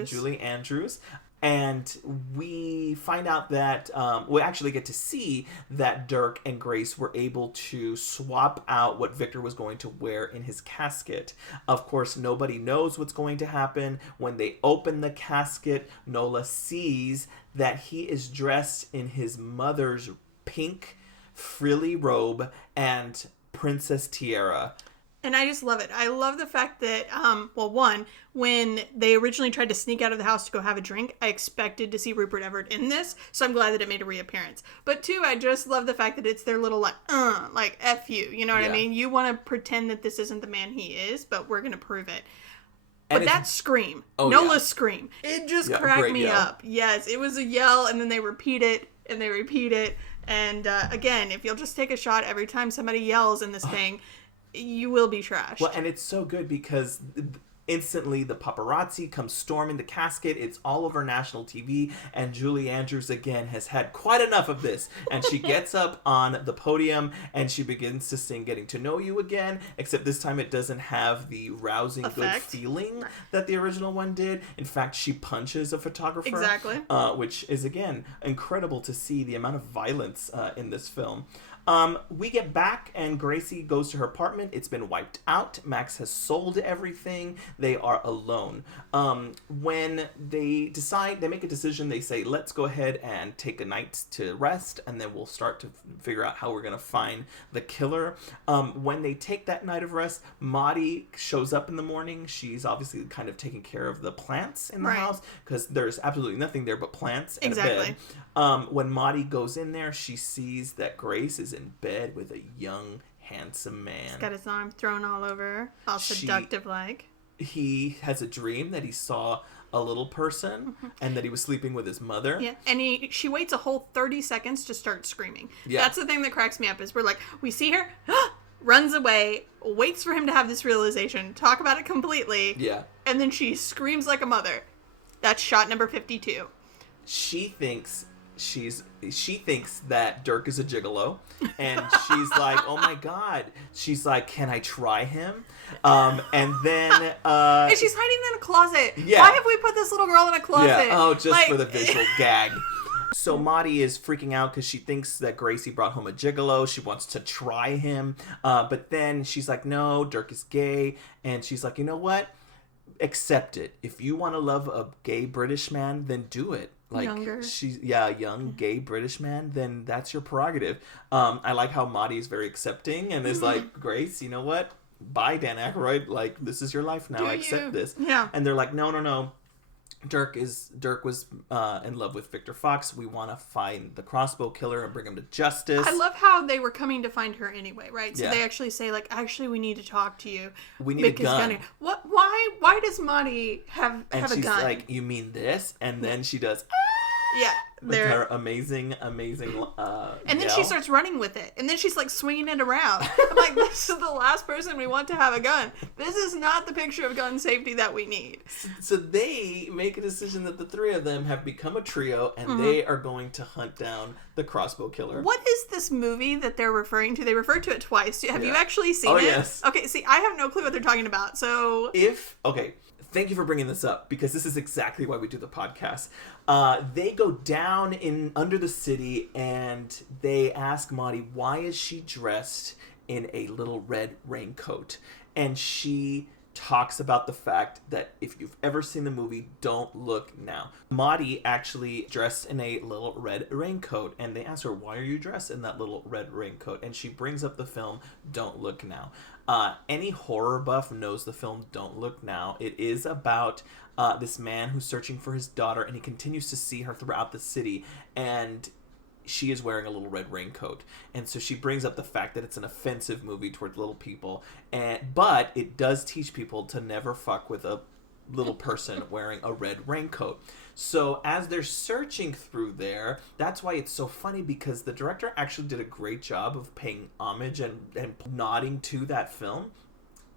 Julie Andrews. And we find out that we actually get to see that Dirk and Grace were able to swap out what Victor was going to wear in his casket. Of course, nobody knows what's going to happen. When they open the casket, Nola sees that he is dressed in his mother's pink frilly robe and princess tiara. And I just love it. I love the fact that, one, when they originally tried to sneak out of the house to go have a drink, I expected to see Rupert Everett in this, so I'm glad that it made a reappearance. But two, I just love the fact that it's their little, like, F you, you know what I mean? You want to pretend that this isn't the man he is, but we're going to prove it. But that scream, Nola's scream, it just cracked me up. Yes, it was a yell, and then they repeat it, and they repeat it. And again, if you'll just take a shot every time somebody yells in this thing, you will be trashed. Well, and it's so good because instantly the paparazzi come storming the casket. It's all over national TV, and Julie Andrews again has had quite enough of this. And she gets up on the podium and she begins to sing Getting to Know You Again, except this time it doesn't have the rousing good feeling that the original one did. In fact, she punches a photographer. Exactly. Which is, again, incredible to see the amount of violence in this film. We get back and Gracie goes to her apartment. It's been wiped out. Max has sold everything. They are alone. When they make a decision, they say, let's go ahead and take a night to rest, and then we'll start to figure out how we're going to find the killer. When they take that night of rest, Maudie shows up in the morning. She's obviously kind of taking care of the plants in the house, because there's absolutely nothing there but plants and a bed. When Maudie goes in there, she sees that Grace is in bed with a young, handsome man. He's got his arm thrown all over, all seductive-like. He has a dream that he saw a little person and that he was sleeping with his mother. Yeah, and she waits a whole 30 seconds to start screaming. Yeah. That's the thing that cracks me up, is we see her, runs away, waits for him to have this realization, talk about it completely. Yeah. And then she screams like a mother. That's shot number 52. She thinks that Dirk is a gigolo, and she's like, oh my god. She's like, can I try him? And then and she's hiding in a closet. Yeah. Why have we put this little girl in a closet? Yeah. Oh, just for the visual gag. So Maudie is freaking out because she thinks that Gracie brought home a gigolo. She wants to try him. But then she's like, no, Dirk is gay. And she's like, you know what? Accept it. If you want to love a gay British man, then do it. Like, younger. Young gay British man, then that's your prerogative. I like how Maudie is very accepting and is like, Grace, you know what? Bye, Dan Aykroyd. Like, this is your life now. Accept this. Yeah. And they're like, no. Dirk was in love with Victor Fox. We want to find the crossbow killer and bring him to justice. I love how they were coming to find her anyway, right? So Yeah. they actually say, like, actually, we need to talk to you. We need a gun. What? Why does Maudie have a gun? And she's like, you mean this? And then she does, yeah, with her amazing and then yell. she starts running with it. And then she's like swinging it around. I'm like, this is the last person we want to have a gun. This is not the picture of gun safety that we need. So they make a decision that the three of them have become a trio and they are going to hunt down the crossbow killer. What is this movie that they're referring to? They referred to it twice. Have you actually seen it? Yes. Okay, see, I have no clue what they're talking about. So Thank you for bringing this up because this is exactly why we do the podcast. They go down in under the city and they ask Maudie, why is she dressed in a little red raincoat? And she talks about the fact that if you've ever seen the movie Don't Look Now, Maudie actually dressed in a little red raincoat, and they ask her, why are you dressed in that little red raincoat? And she brings up the film Don't Look Now. Any horror buff knows the film Don't Look Now. It is about this man who's searching for his daughter, and he continues to see her throughout the city, and she is wearing a little red raincoat. And so she brings up the fact that it's an offensive movie toward little people, but it does teach people to never fuck with a little person wearing a red raincoat. So as they're searching through there, that's why it's so funny, because the director actually did a great job of paying homage and nodding to that film,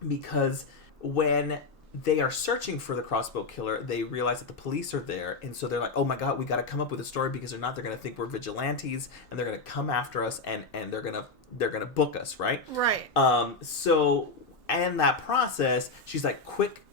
because when they are searching for the crossbow killer, they realize that the police are there, and so they're like, oh my god, we got to come up with a story, because they're going to think we're vigilantes, and they're going to come after us, and they're going to book us, right? Right. So in that process, she's like, quick,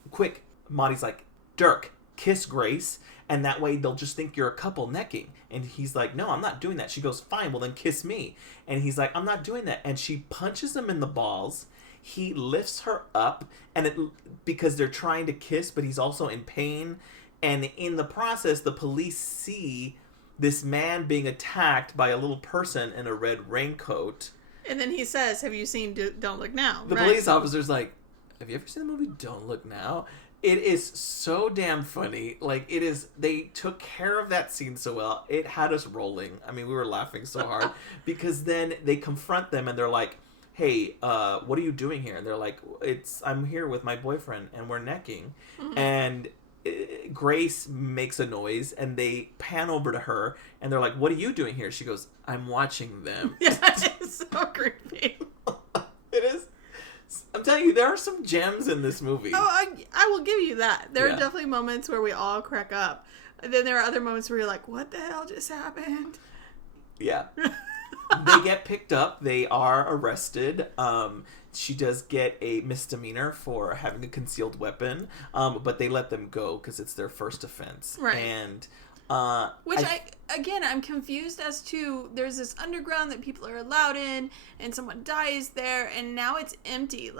Maudie's like, Dirk, kiss Grace, and that way they'll just think you're a couple necking. And he's like, no, I'm not doing that. She goes, fine, well then kiss me. And he's like, I'm not doing that. And she punches him in the balls. He lifts her up, and because they're trying to kiss, but he's also in pain. And in the process, the police see this man being attacked by a little person in a red raincoat. And then he says, have you seen Don't Look Now? The police officer's like, have you ever seen the movie Don't Look Now? It is so damn funny. Like, it is, they took care of that scene so well. It had us rolling. I mean, we were laughing so hard because then they confront them and they're like, hey, what are you doing here? And they're like, I'm here with my boyfriend and we're necking. Mm-hmm. And Grace makes a noise and they pan over to her and they're like, what are you doing here? She goes, I'm watching them. Yeah, it's so creepy. It is. I'm telling you, there are some gems in this movie. Oh, I will give you that. There are definitely moments where we all crack up. And then there are other moments where you're like, what the hell just happened? Yeah. They get picked up. They are arrested. She does get a misdemeanor for having a concealed weapon. But they let them go because it's their first offense. Right. And I'm confused as to, there's this underground that people are allowed in, and someone dies there, and now it's empty.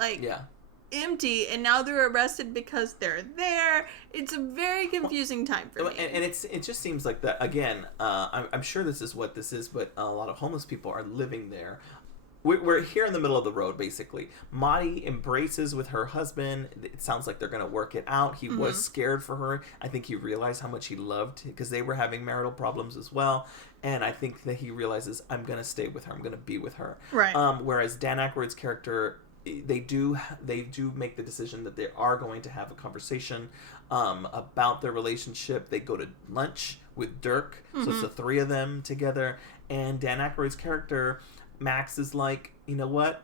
Empty, and now they're arrested because they're there. It's a very confusing time for me. And it just seems like that, again, I'm sure this is what this is, but a lot of homeless people are living there. We're here in the middle of the road, basically. Maudie embraces with her husband. It sounds like they're going to work it out. He was scared for her. I think he realized how much he loved, because they were having marital problems as well. And I think that he realizes, I'm going to stay with her. I'm going to be with her. Right. Whereas Dan Aykroyd's character, they do make the decision that they are going to have a conversation about their relationship. They go to lunch with Dirk. So it's the three of them together. And Dan Aykroyd's character, Max, is like, you know what?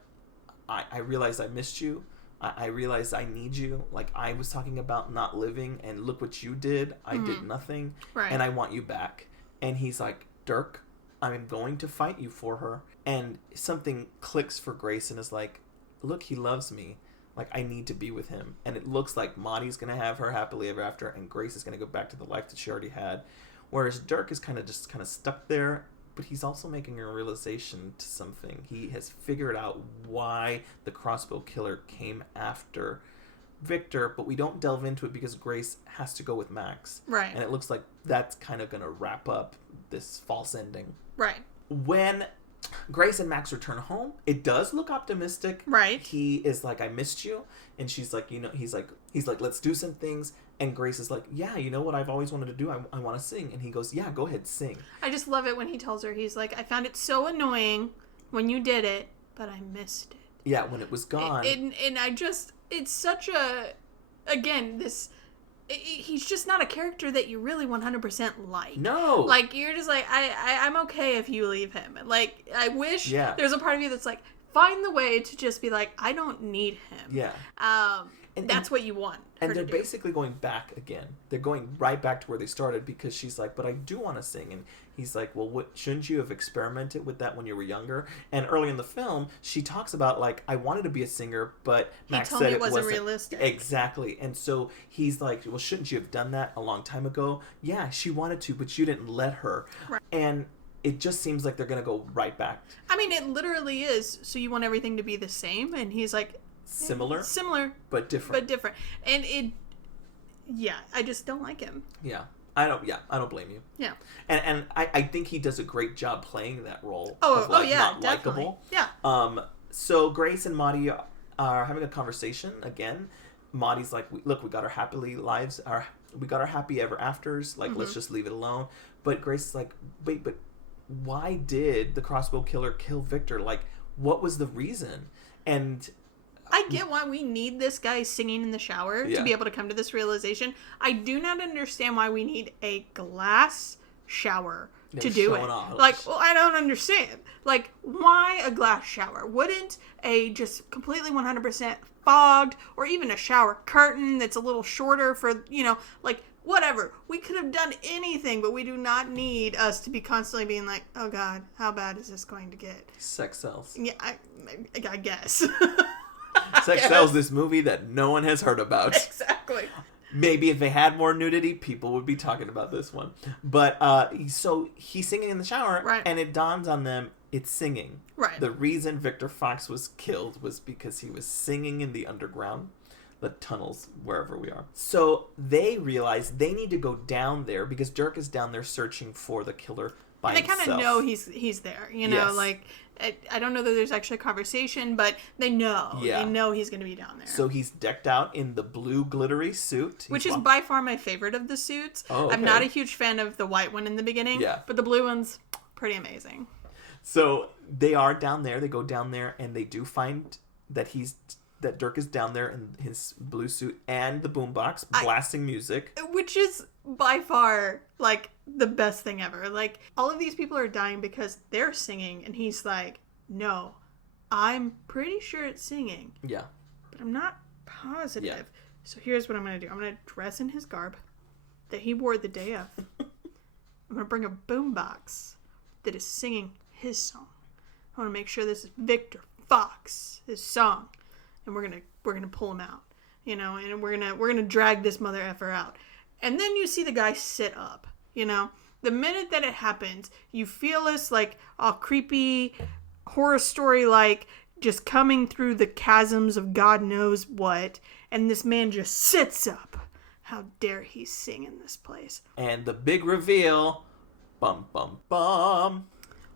I realized I missed you. I realized I need you. Like, I was talking about not living, and look what you did. I did nothing, and I want you back. And he's like, Dirk, I'm going to fight you for her. And something clicks for Grace and is like, look, he loves me. Like, I need to be with him. And it looks like Maudie's going to have her happily ever after, and Grace is going to go back to the life that she already had. Whereas Dirk is kind of stuck there, but he's also making a realization to something. He has figured out why the crossbow killer came after Victor, but we don't delve into it because Grace has to go with Max. Right. And it looks like that's kind of going to wrap up this false ending. Right. When Grace and Max return home, it does look optimistic. Right. He is like, I missed you. And she's like, he's like, let's do some things. And Grace is like, yeah, you know what I've always wanted to do? I want to sing. And he goes, yeah, go ahead, sing. I just love it when he tells her, he's like, I found it so annoying when you did it, but I missed it. Yeah, when it was gone. And I just, it's such a, again, he's just not a character that you really 100% like. No. Like, you're just like, I'm okay if you leave him. Like, I wish there's a part of you that's like, find the way to just be like, I don't need him. Yeah. And that's what you want. And they're basically going back again. They're going right back to where they started because she's like, but I do want to sing. And he's like, well, shouldn't you have experimented with that when you were younger? And early in the film, she talks about, like, I wanted to be a singer, but Max said it wasn't realistic. Exactly. And so he's like, well, shouldn't you have done that a long time ago? Yeah, she wanted to, but you didn't let her. Right. And it just seems like they're going to go right back. I mean, it literally is. So you want everything to be the same? And he's like, Similar, but different. And I just don't like him. Yeah, I don't blame you. Yeah, and I think he does a great job playing that role. Not definitely. Likable. Yeah. So Grace and Maudie are having a conversation again. Maudie's like, look, we got our we got our happy ever afters. Like, let's just leave it alone. But Grace is like, wait, but why did the crossbow killer kill Victor? Like, what was the reason? And I get why we need this guy singing in the shower to be able to come to this realization. I do not understand why we need a glass shower to do it. Like, well, I don't understand. Like, why a glass shower? Wouldn't a just completely 100% fogged or even a shower curtain that's a little shorter for, like, whatever. We could have done anything, but we do not need us to be constantly being like, oh, God, how bad is this going to get? Sex sells. Yeah, I guess. Sex sells, this movie that no one has heard about. Exactly. Maybe if they had more nudity, people would be talking about this one. But so he's singing in the shower, right, and it dawns on them it's singing. Right. The reason Victor Fox was killed was because he was singing in the underground, the tunnels, wherever we are. So they realize they need to go down there because Dirk is down there searching for the killer by himself. They kind of know he's there, yes. Like, I don't know that there's actually a conversation, but they know. Yeah. They know he's going to be down there. So he's decked out in the blue glittery suit. Which is by far my favorite of the suits. Oh, okay. I'm not a huge fan of the white one in the beginning, but the blue one's pretty amazing. So they are down there. They go down there, and they do find that Dirk is down there in his blue suit and the boombox blasting music. Which is by far, like, the best thing ever. Like, all of these people are dying because they're singing, and he's like, no, I'm pretty sure it's singing. Yeah. But I'm not positive. Yeah. So here's what I'm going to do. I'm going to dress in his garb that he wore the day of. I'm going to bring a boombox that is singing his song. I want to make sure this is Victor Fox, his song. And we're gonna pull him out, and we're gonna drag this mother effer out. And then you see the guy sit up, The minute that it happens, you feel this, like, all creepy, horror story, like, just coming through the chasms of God knows what, and this man just sits up. How dare he sing in this place? And the big reveal, bum, bum, bum.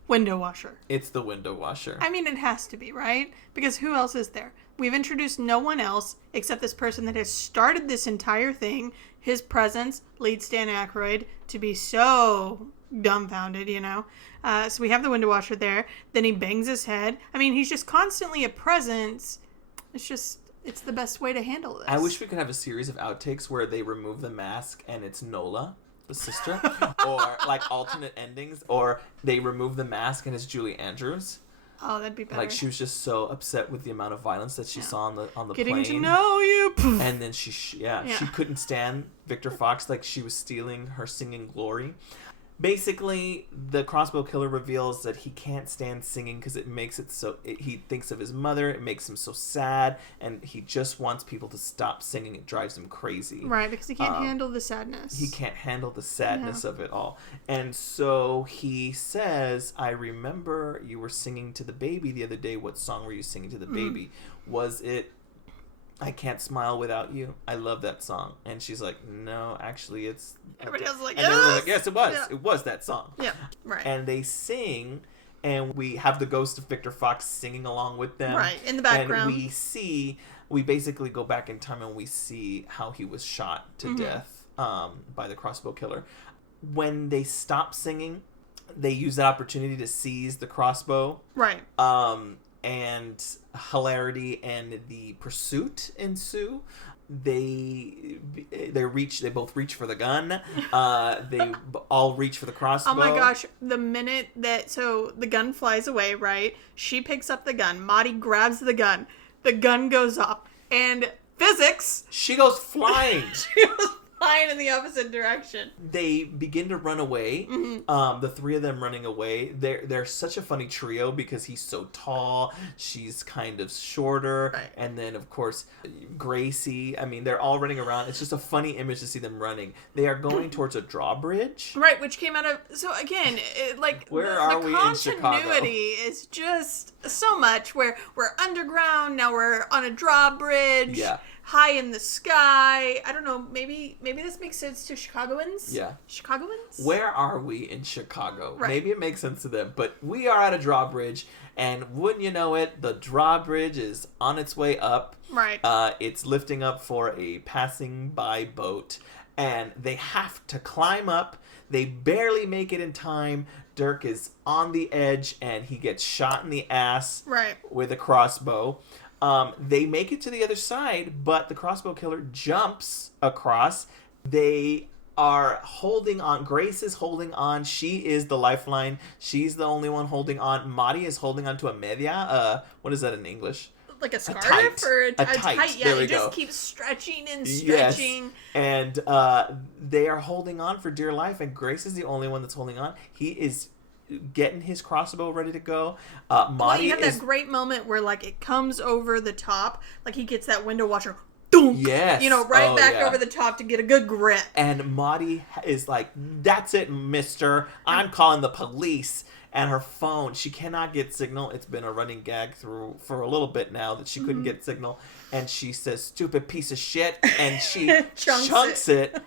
Window washer. It's the window washer. I mean, it has to be, right? Because who else is there? We've introduced no one else except this person that has started this entire thing. His presence leads Dan Aykroyd to be so dumbfounded, So we have the window washer there. Then he bangs his head. I mean, he's just constantly a presence. It's the best way to handle this. I wish we could have a series of outtakes where they remove the mask and it's Nola, the sister, or like alternate endings, or they remove the mask and it's Julie Andrews. Oh, that'd be better. Like, she was just so upset with the amount of violence that she saw on the Getting plane. to know you. And then she couldn't stand Victor Fox. Like, she was stealing her singing glory. Basically, the crossbow killer reveals that he can't stand singing because it makes it so... he thinks of his mother. It makes him so sad. And he just wants people to stop singing. It drives him crazy. Right, because he can't handle the sadness. He can't handle the sadness of it all. And so he says, I remember you were singing to the baby the other day. What song were you singing to the baby? Was it I Can't Smile Without You? I love that song. And she's like, no, actually it's... Everybody else is like, yes! And they were like, yes, it was. Yeah. It was that song. Yeah, right. And they sing, and we have the ghost of Victor Fox singing along with them. Right, in the background. And we basically go back in time and we see how he was shot to death by the crossbow killer. When they stop singing, they use that opportunity to seize the crossbow. Right. And hilarity and the pursuit ensue. They both reach for the gun. They all reach for the crossbow. Oh my gosh, the minute that, so the gun flies away, right? She picks up the gun. Maddie grabs the gun goes off, and physics, she goes flying. She goes flying in the opposite direction. They begin to run away. The three of them running away. They're such a funny trio because he's so tall, she's kind of shorter, right. And then of course Gracie. I mean, they're all running around. It's just a funny image to see them running. They are going towards a drawbridge, right? Which came out of, so again, the continuity is just so much. Where we're underground now, we're on a drawbridge. Yeah. High in the sky. I don't know. Maybe this makes sense to Chicagoans. Yeah. Chicagoans? Where are we in Chicago? Right. Maybe it makes sense to them, but we are at a drawbridge, and wouldn't you know it, the drawbridge is on its way up. Right. It's lifting up for a passing by boat, and they have to climb up. They barely make it in time. Dirk is on the edge, and he gets shot in the ass with a crossbow. They make it to the other side, but the crossbow killer jumps across. They are holding on. Grace is holding on. She is the lifeline. She's the only one holding on. Maddie is holding on to a media. What is that in English? Like a scarf or a tight. Yeah, it just keeps stretching and stretching. Yes. And they are holding on for dear life, and Grace is the only one that's holding on. He is getting his crossbow ready to go. You have that great moment where like it comes over the top, like he gets that window washer, dunk, yes, over the top to get a good grip. And Maddie is like, "That's it, mister. I'm calling the police." And her phone, she cannot get signal. It's been a running gag for a little bit now that she couldn't get signal. And she says, "Stupid piece of shit," and she chunks it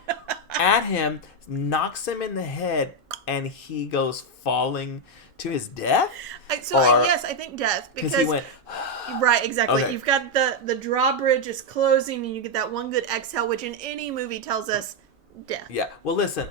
at him, knocks him in the head, and he goes falling to his death. I think death, because he went right, exactly. Okay. You've got the drawbridge is closing, and you get that one good exhale, which in any movie tells us death. Yeah. Well, listen,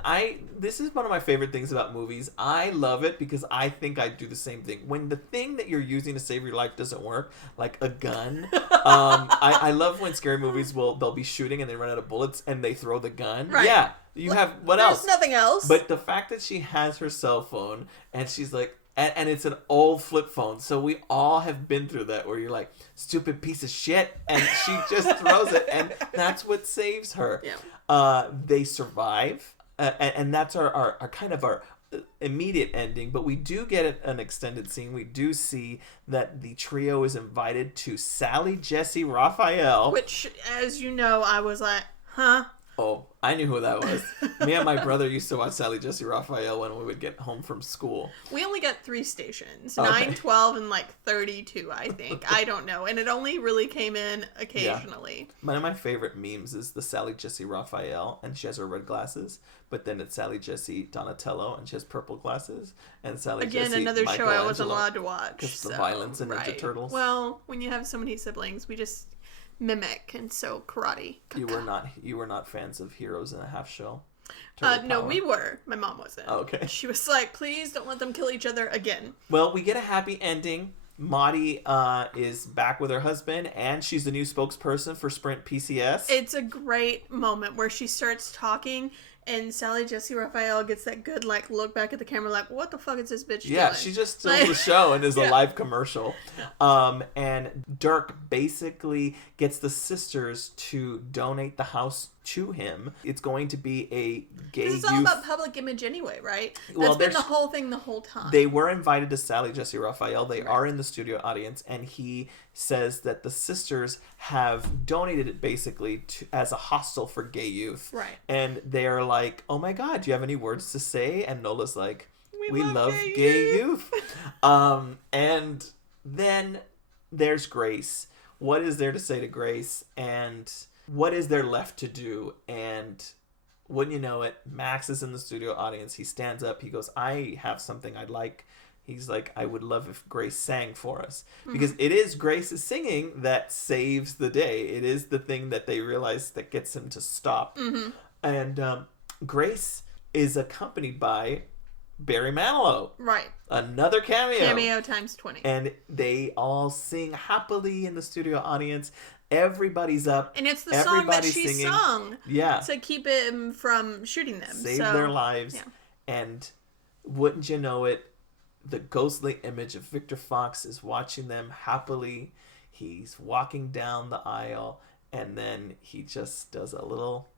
this is one of my favorite things about movies. I love it because I think I do the same thing. When the thing that you're using to save your life doesn't work, like a gun. I love when scary movies they'll be shooting and they run out of bullets and they throw the gun. Right. Yeah. You have what else? There's nothing else. But the fact that she has her cell phone and she's like, and it's an old flip phone, so we all have been through that where you're like, stupid piece of shit, and she just throws it, and that's what saves her. Yeah. They survive, and that's our kind of our immediate ending, but we do get an extended scene. We do see that the trio is invited to Sally, Jesse, Raphael. Which, as you know, I was like, huh? Oh, I knew who that was. Me and my brother used to watch Sally, Jesse, Raphael when we would get home from school. We only got 3 stations. Okay. 9, 12, and 32, I think. I don't know. And it only really came in occasionally. Yeah. One of my favorite memes is the Sally, Jesse, Raphael, and she has her red glasses. But then it's Sally, Jesse, Donatello, and she has purple glasses. And Sally, Again, Jesse, another show I wasn't allowed to watch. Because the violence in Ninja Turtles. Well, when you have so many siblings, we just mimic, and so karate. You were not fans of Heroes in a Half Shell? No, we were. My mom wasn't. Oh, okay. She was like, please don't let them kill each other again. Well, we get a happy ending. Maddie is back with her husband, and she's the new spokesperson for Sprint PCS. It's a great moment where she starts talking, And Sally Jesse Raphael gets that good, like, look back at the camera like, what the fuck is this bitch doing? Yeah, she just steals the show and is a live commercial. And Dirk basically gets the sisters to donate the house to him. It's going to be a gay This is all about public image anyway, right? That's been the whole thing the whole time. They were invited to Sally Jesse Raphael. They are in the studio audience, and he says that the sisters have donated it basically as a hostel for gay youth. Right. And they're like, oh my God, do you have any words to say? And Nola's like, we love gay youth. And then there's Grace. What is there to say to Grace? And what is there left to do? And wouldn't you know it, Max is in the studio audience. He stands up. He goes, I have something I'd like. He's like, I would love if Grace sang for us. Because it is Grace's singing that saves the day. It is the thing that they realize that gets him to stop. And Grace is accompanied by Barry Manilow. Right. Another cameo. Cameo times 20. And they all sing happily in the studio audience. Everybody's up. And it's the song that she singing. sung Yeah. to keep him from shooting them. Save their lives. Yeah. And wouldn't you know it, the ghostly image of Victor Fox is watching them happily. He's walking down the aisle, and then he just does a little...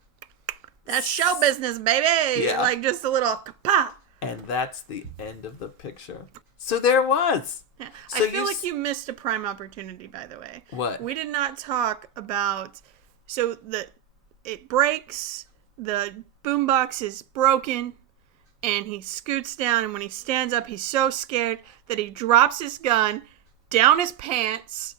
That's show business, baby! Yeah. Like, just a little kapa. And that's the end of the picture. So there was. Yeah. So I feel like you missed a prime opportunity, by the way. What? We did not talk about... So, it breaks, the boombox is broken, and he scoots down, and when he stands up, he's so scared that he drops his gun down his pants,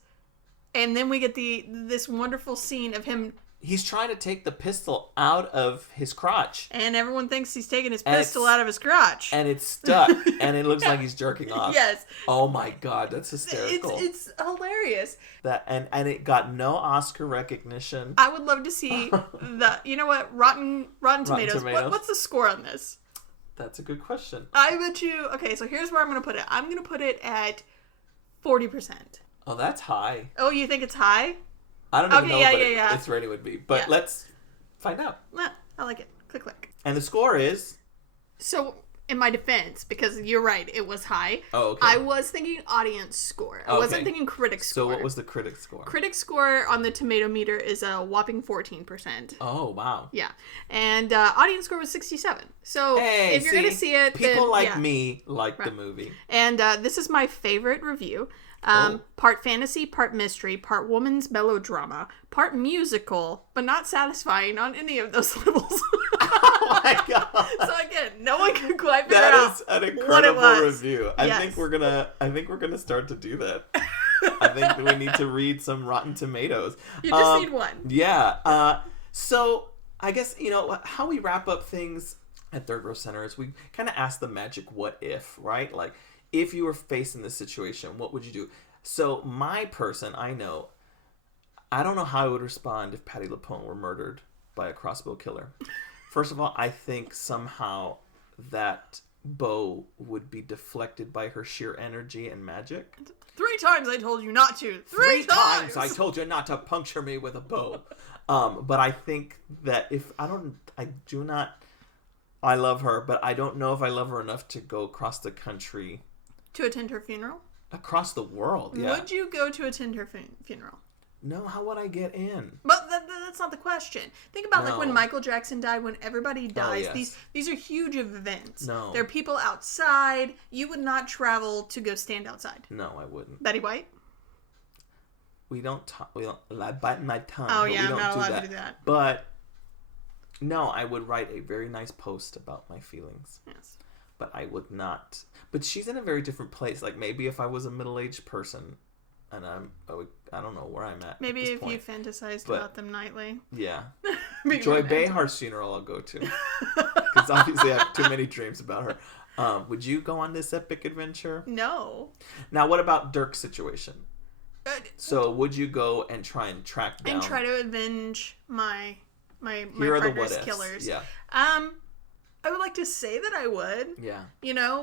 and then we get this wonderful scene of him... He's trying to take the pistol out of his crotch. And everyone thinks he's taking his pistol out of his crotch. And it's stuck, and it looks like he's jerking off. Yes. Oh my God, that's hysterical. It's hilarious. That and it got no Oscar recognition. I would love to see you know what, Rotten Tomatoes. What's the score on this? That's a good question. I bet you... Okay, so here's where I'm going to put it. I'm going to put it at 40%. Oh, that's high. Oh, you think it's high? I don't even know what its rating would be. But let's find out. I like it. Click. And the score is? So, in my defense, because you're right, it was high. Oh, okay. I was thinking audience score. I wasn't thinking critic score. So what was the critic score? Critic score on the tomato meter is a whopping 14%. Oh, wow. Yeah. And audience score was 67. So if you're going to see it, people then, like me like the movie. And this is my favorite review. Part fantasy, part mystery, part woman's melodrama, part musical, but not satisfying on any of those levels. Oh my God. So again, no one can quite figure out what it was. That is an incredible review. I think we're gonna start to do that. I think that we need to read some Rotten Tomatoes. You just need one. Yeah. So I guess, how we wrap up things at Third Row Center is we kind of ask the magic what if, right? Like, if you were facing this situation, what would you do? So my person, I don't know how I would respond if Patti LuPone were murdered by a crossbow killer. First of all, I think somehow that bow would be deflected by her sheer energy and magic. 3 times I told you not to. 3 times I told you not to puncture me with a bow. But I think that I love her, but I don't know if I love her enough to go across the country. To attend her funeral? Across the world, yeah. Would you go to attend her funeral? No, how would I get in? But that's not the question. Think about like when Michael Jackson died, when everybody dies. Oh, yes. These are huge events. No. There are people outside. You would not travel to go stand outside. No, I wouldn't. Betty White? We don't I bite my tongue. Oh, but yeah, we don't I'm not do allowed that. to do that. But no, I would write a very nice post about my feelings. Yes. But I would not. But she's in a very different place. Like maybe if I was a middle-aged person, and I don't know where I'm at. Maybe at if point. you fantasized about them nightly. Yeah. Joy Behar's funeral I'll go to. Because obviously I have too many dreams about her. Would you go on this epic adventure? No. Now what about Dirk's situation? So would you go and try and track down... And try to avenge my Here are partner's the what-ifs. killers. Yeah. I would like to say that I would. Yeah.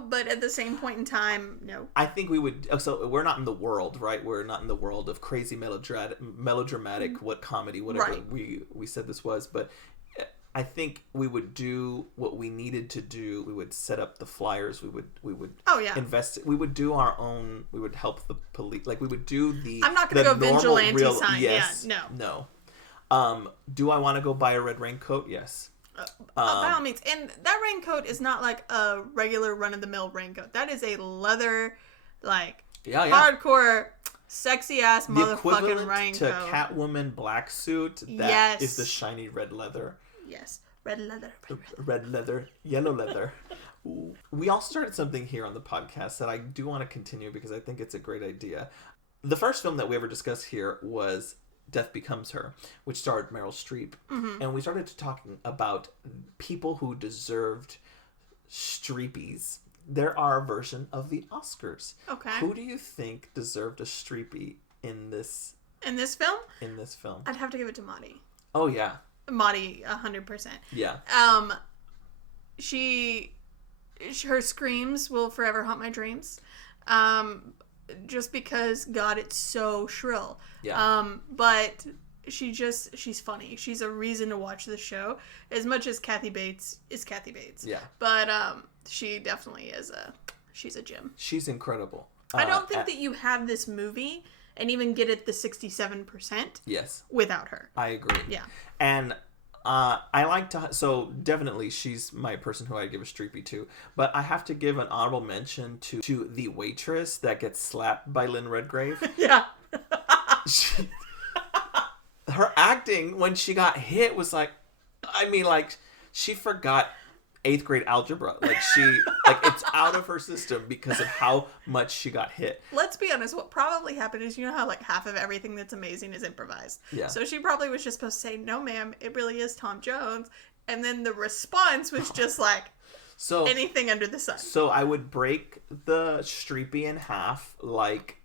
But at the same point in time, no. I think we would... So we're not in the world, right? We're not in the world of crazy melodramatic, what comedy, whatever we said this was. But I think we would do what we needed to do. We would set up the flyers. We would invest. We would do our own. We would help the police. Like we would do the. I'm not going to go vigilante sign. Yes, yeah, no. Do I want to go buy a red raincoat? Yes. By all means. And that raincoat is not like a regular run-of-the-mill raincoat. That is a leather, like, hardcore, sexy-ass motherfucking raincoat. To Catwoman black suit, that is the shiny red leather. Yes. Red leather. Red leather. Yellow leather. We also started something here on the podcast that I do want to continue because I think it's a great idea. The first film that we ever discussed here was Death Becomes Her, which starred Meryl Streep. Mm-hmm. And we started talking about people who deserved Streepies. There are a version of the Oscars. Okay. Who do you think deserved a Streepy in this film? In this film. I'd have to give it to Maudie. Oh, yeah. Maudie, 100%. Yeah. Her screams will forever haunt my dreams. Just because, God, it's so shrill. Yeah. But she's funny. She's a reason to watch the show. As much as Kathy Bates is Kathy Bates. Yeah. But she definitely she's a gem. She's incredible. I don't think that you have this movie and even get it the 67%. Yes. Without her. I agree. Yeah. And I like to... So, definitely, she's my person who I give a Streepy to. But I have to give an honorable mention to the waitress that gets slapped by Lynn Redgrave. Yeah. Her acting, when she got hit, was like... I mean, like, she forgot 8th grade algebra. Like, it's out of her system because of how much she got hit. Let's be honest, what probably happened is, you know how like half of everything that's amazing is improvised? Yeah. So she probably was just supposed to say, "No ma'am, it really is Tom Jones." And then the response was just like, anything under the sun. So I would break the Streepy in half like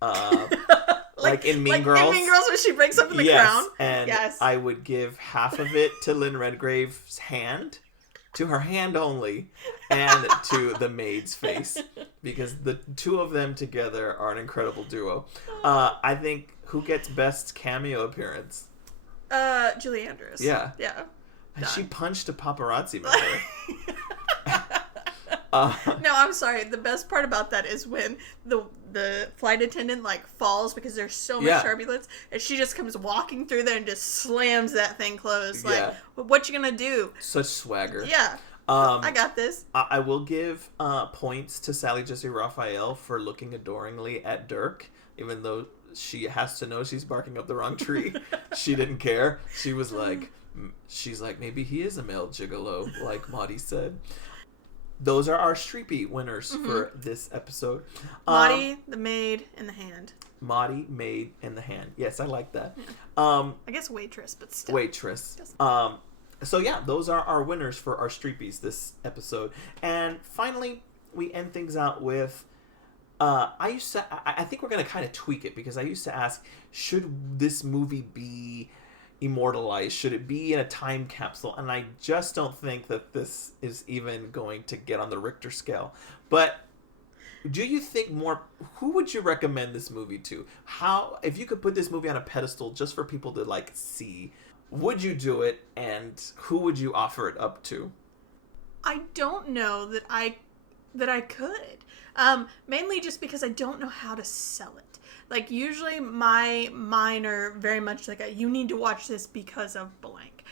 like in Mean Girls. In Mean Girls when she breaks up in the crown. And I would give half of it to Lynn Redgrave's hand. To her hand only, and to the maid's face, because the two of them together are an incredible duo. I think who gets best cameo appearance? Julie Andrews. Yeah. And she punched a paparazzi member. No, I'm sorry. The best part about that is when the flight attendant like falls because there's so much turbulence, and she just comes walking through there and just slams that thing closed. Like, what you gonna do? Such swagger. Yeah. I got this. I will give points to Sally Jesse Raphael for looking adoringly at Dirk, even though she has to know she's barking up the wrong tree. She didn't care. She's like, maybe he is a male gigolo, like Maudie said. Those are our Streepy winners for this episode. Maudie, the maid, and the hand. Maudie, maid, and the hand. Yes, I like that. Yeah. I guess waitress, but still. Waitress. So yeah, those are our winners for our Streepies this episode. And finally, we end things out with... I think we're going to kind of tweak it, because I used to ask, should this movie be immortalized? Should it be in a time capsule? And I just don't think that this is even going to get on the Richter scale. But do you think who would you recommend this movie to? If you could put this movie on a pedestal just for people to like see, would you do it, and who would you offer it up to? I don't know that I could. Mainly just because I don't know how to sell it. Like, usually mine are very much like you need to watch this because of blank.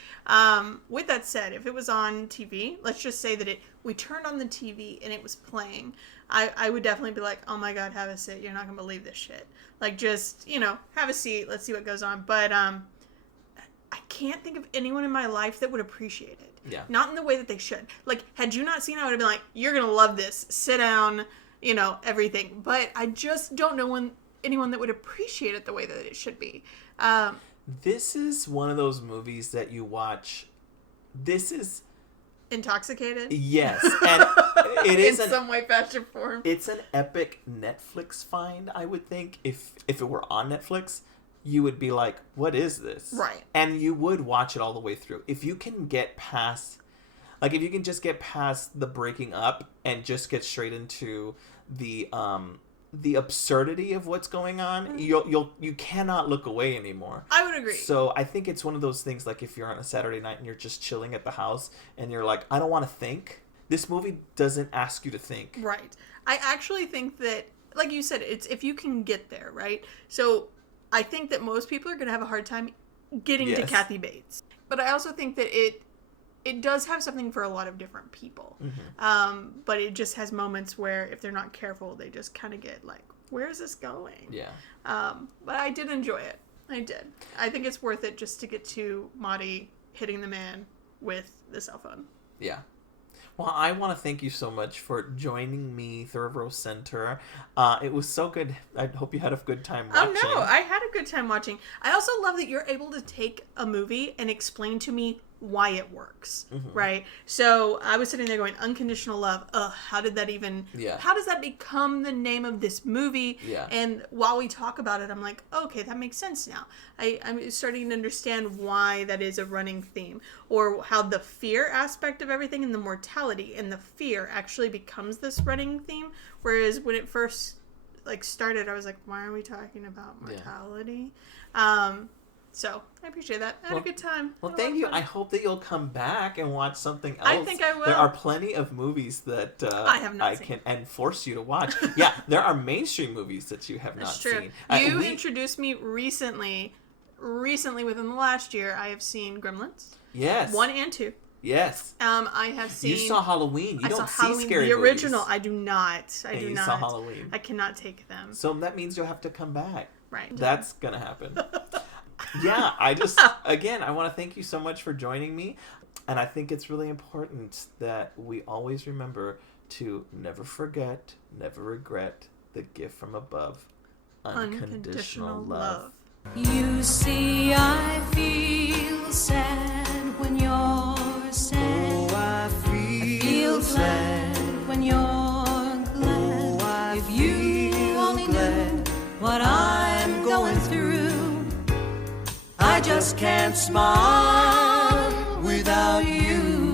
With that said, if it was on TV, let's just say that we turned on the TV and it was playing, I would definitely be like, oh my God, have a seat. You're not going to believe this shit. Like, just, have a seat. Let's see what goes on. But I can't think of anyone in my life that would appreciate it. Yeah. Not in the way that they should. Like, had you not seen it, I would have been like, you're going to love this. Sit down, everything. But I just don't know anyone that would appreciate it the way that it should be. This is one of those movies that you watch. This is... Intoxicated? Yes. And it is in some way, fashion, form. It's an epic Netflix find, I would think. If it were on Netflix, you would be like, what is this? Right. And you would watch it all the way through. If you can get past... if you can just get past the breaking up and just get straight into the the absurdity of what's going on, you cannot look away anymore. I would agree. So I think it's one of those things, like if you're on a Saturday night and you're just chilling at the house and you're like, I don't want to think. This movie doesn't ask you to think. Right. I actually think that, like you said, it's if you can get there, right? So I think that most people are going to have a hard time getting to Kathy Bates. But I also think that it does have something for a lot of different people. But it just has moments where if they're not careful, they just kind of get like, where is this going? Yeah. But I did enjoy it. I did. I think it's worth it just to get to Maudie hitting the man with the cell phone. Yeah. Well, I want to thank you so much for joining me, Third Row Center. It was so good. I hope you had a good time watching. Oh, no. I had a good time watching. I also love that you're able to take a movie and explain to me why it works, right? So I was sitting there going, Unconditional Love, how did that even, how does that become the name of this movie? Yeah. And while we talk about it, I'm like, okay, that makes sense now. I'm starting to understand why that is a running theme, or how the fear aspect of everything and the mortality and the fear actually becomes this running theme. Whereas when it first started, I was like, why are we talking about mortality? So I appreciate that. I had a good time. Well, thank you. I hope that you'll come back and watch something else. I think I will. There are plenty of movies that I have not seen. can and force you to watch. Yeah, there are mainstream movies that you have not seen. You introduced me recently within the last year. I have seen Gremlins. Yes. 1 and 2. Yes. I have seen. You saw Halloween. You don't see Halloween, scary the movies. original. I do not. I do not. You saw Halloween. I cannot take them. So that means you'll have to come back. Right. That's gonna happen. Yeah, again, I want to thank you so much for joining me. And I think it's really important that we always remember to never forget, never regret the gift from above. Unconditional love. You see, I feel sad when you're sad. Oh, I feel glad when you're glad. Oh, if you only knew what I'm going through, I just can't smile without you.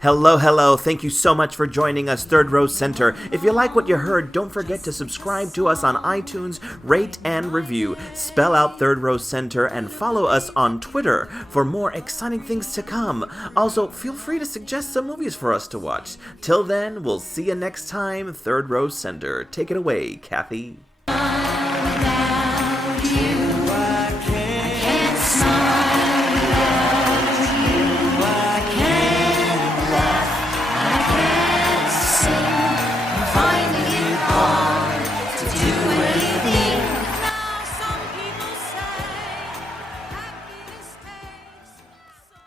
Hello. Thank you so much for joining us, Third Row Center. If you like what you heard, don't forget to subscribe to us on iTunes, rate and review, spell out Third Row Center, and follow us on Twitter for more exciting things to come. Also, feel free to suggest some movies for us to watch. Till then, we'll see you next time, Third Row Center. Take it away, Kathy.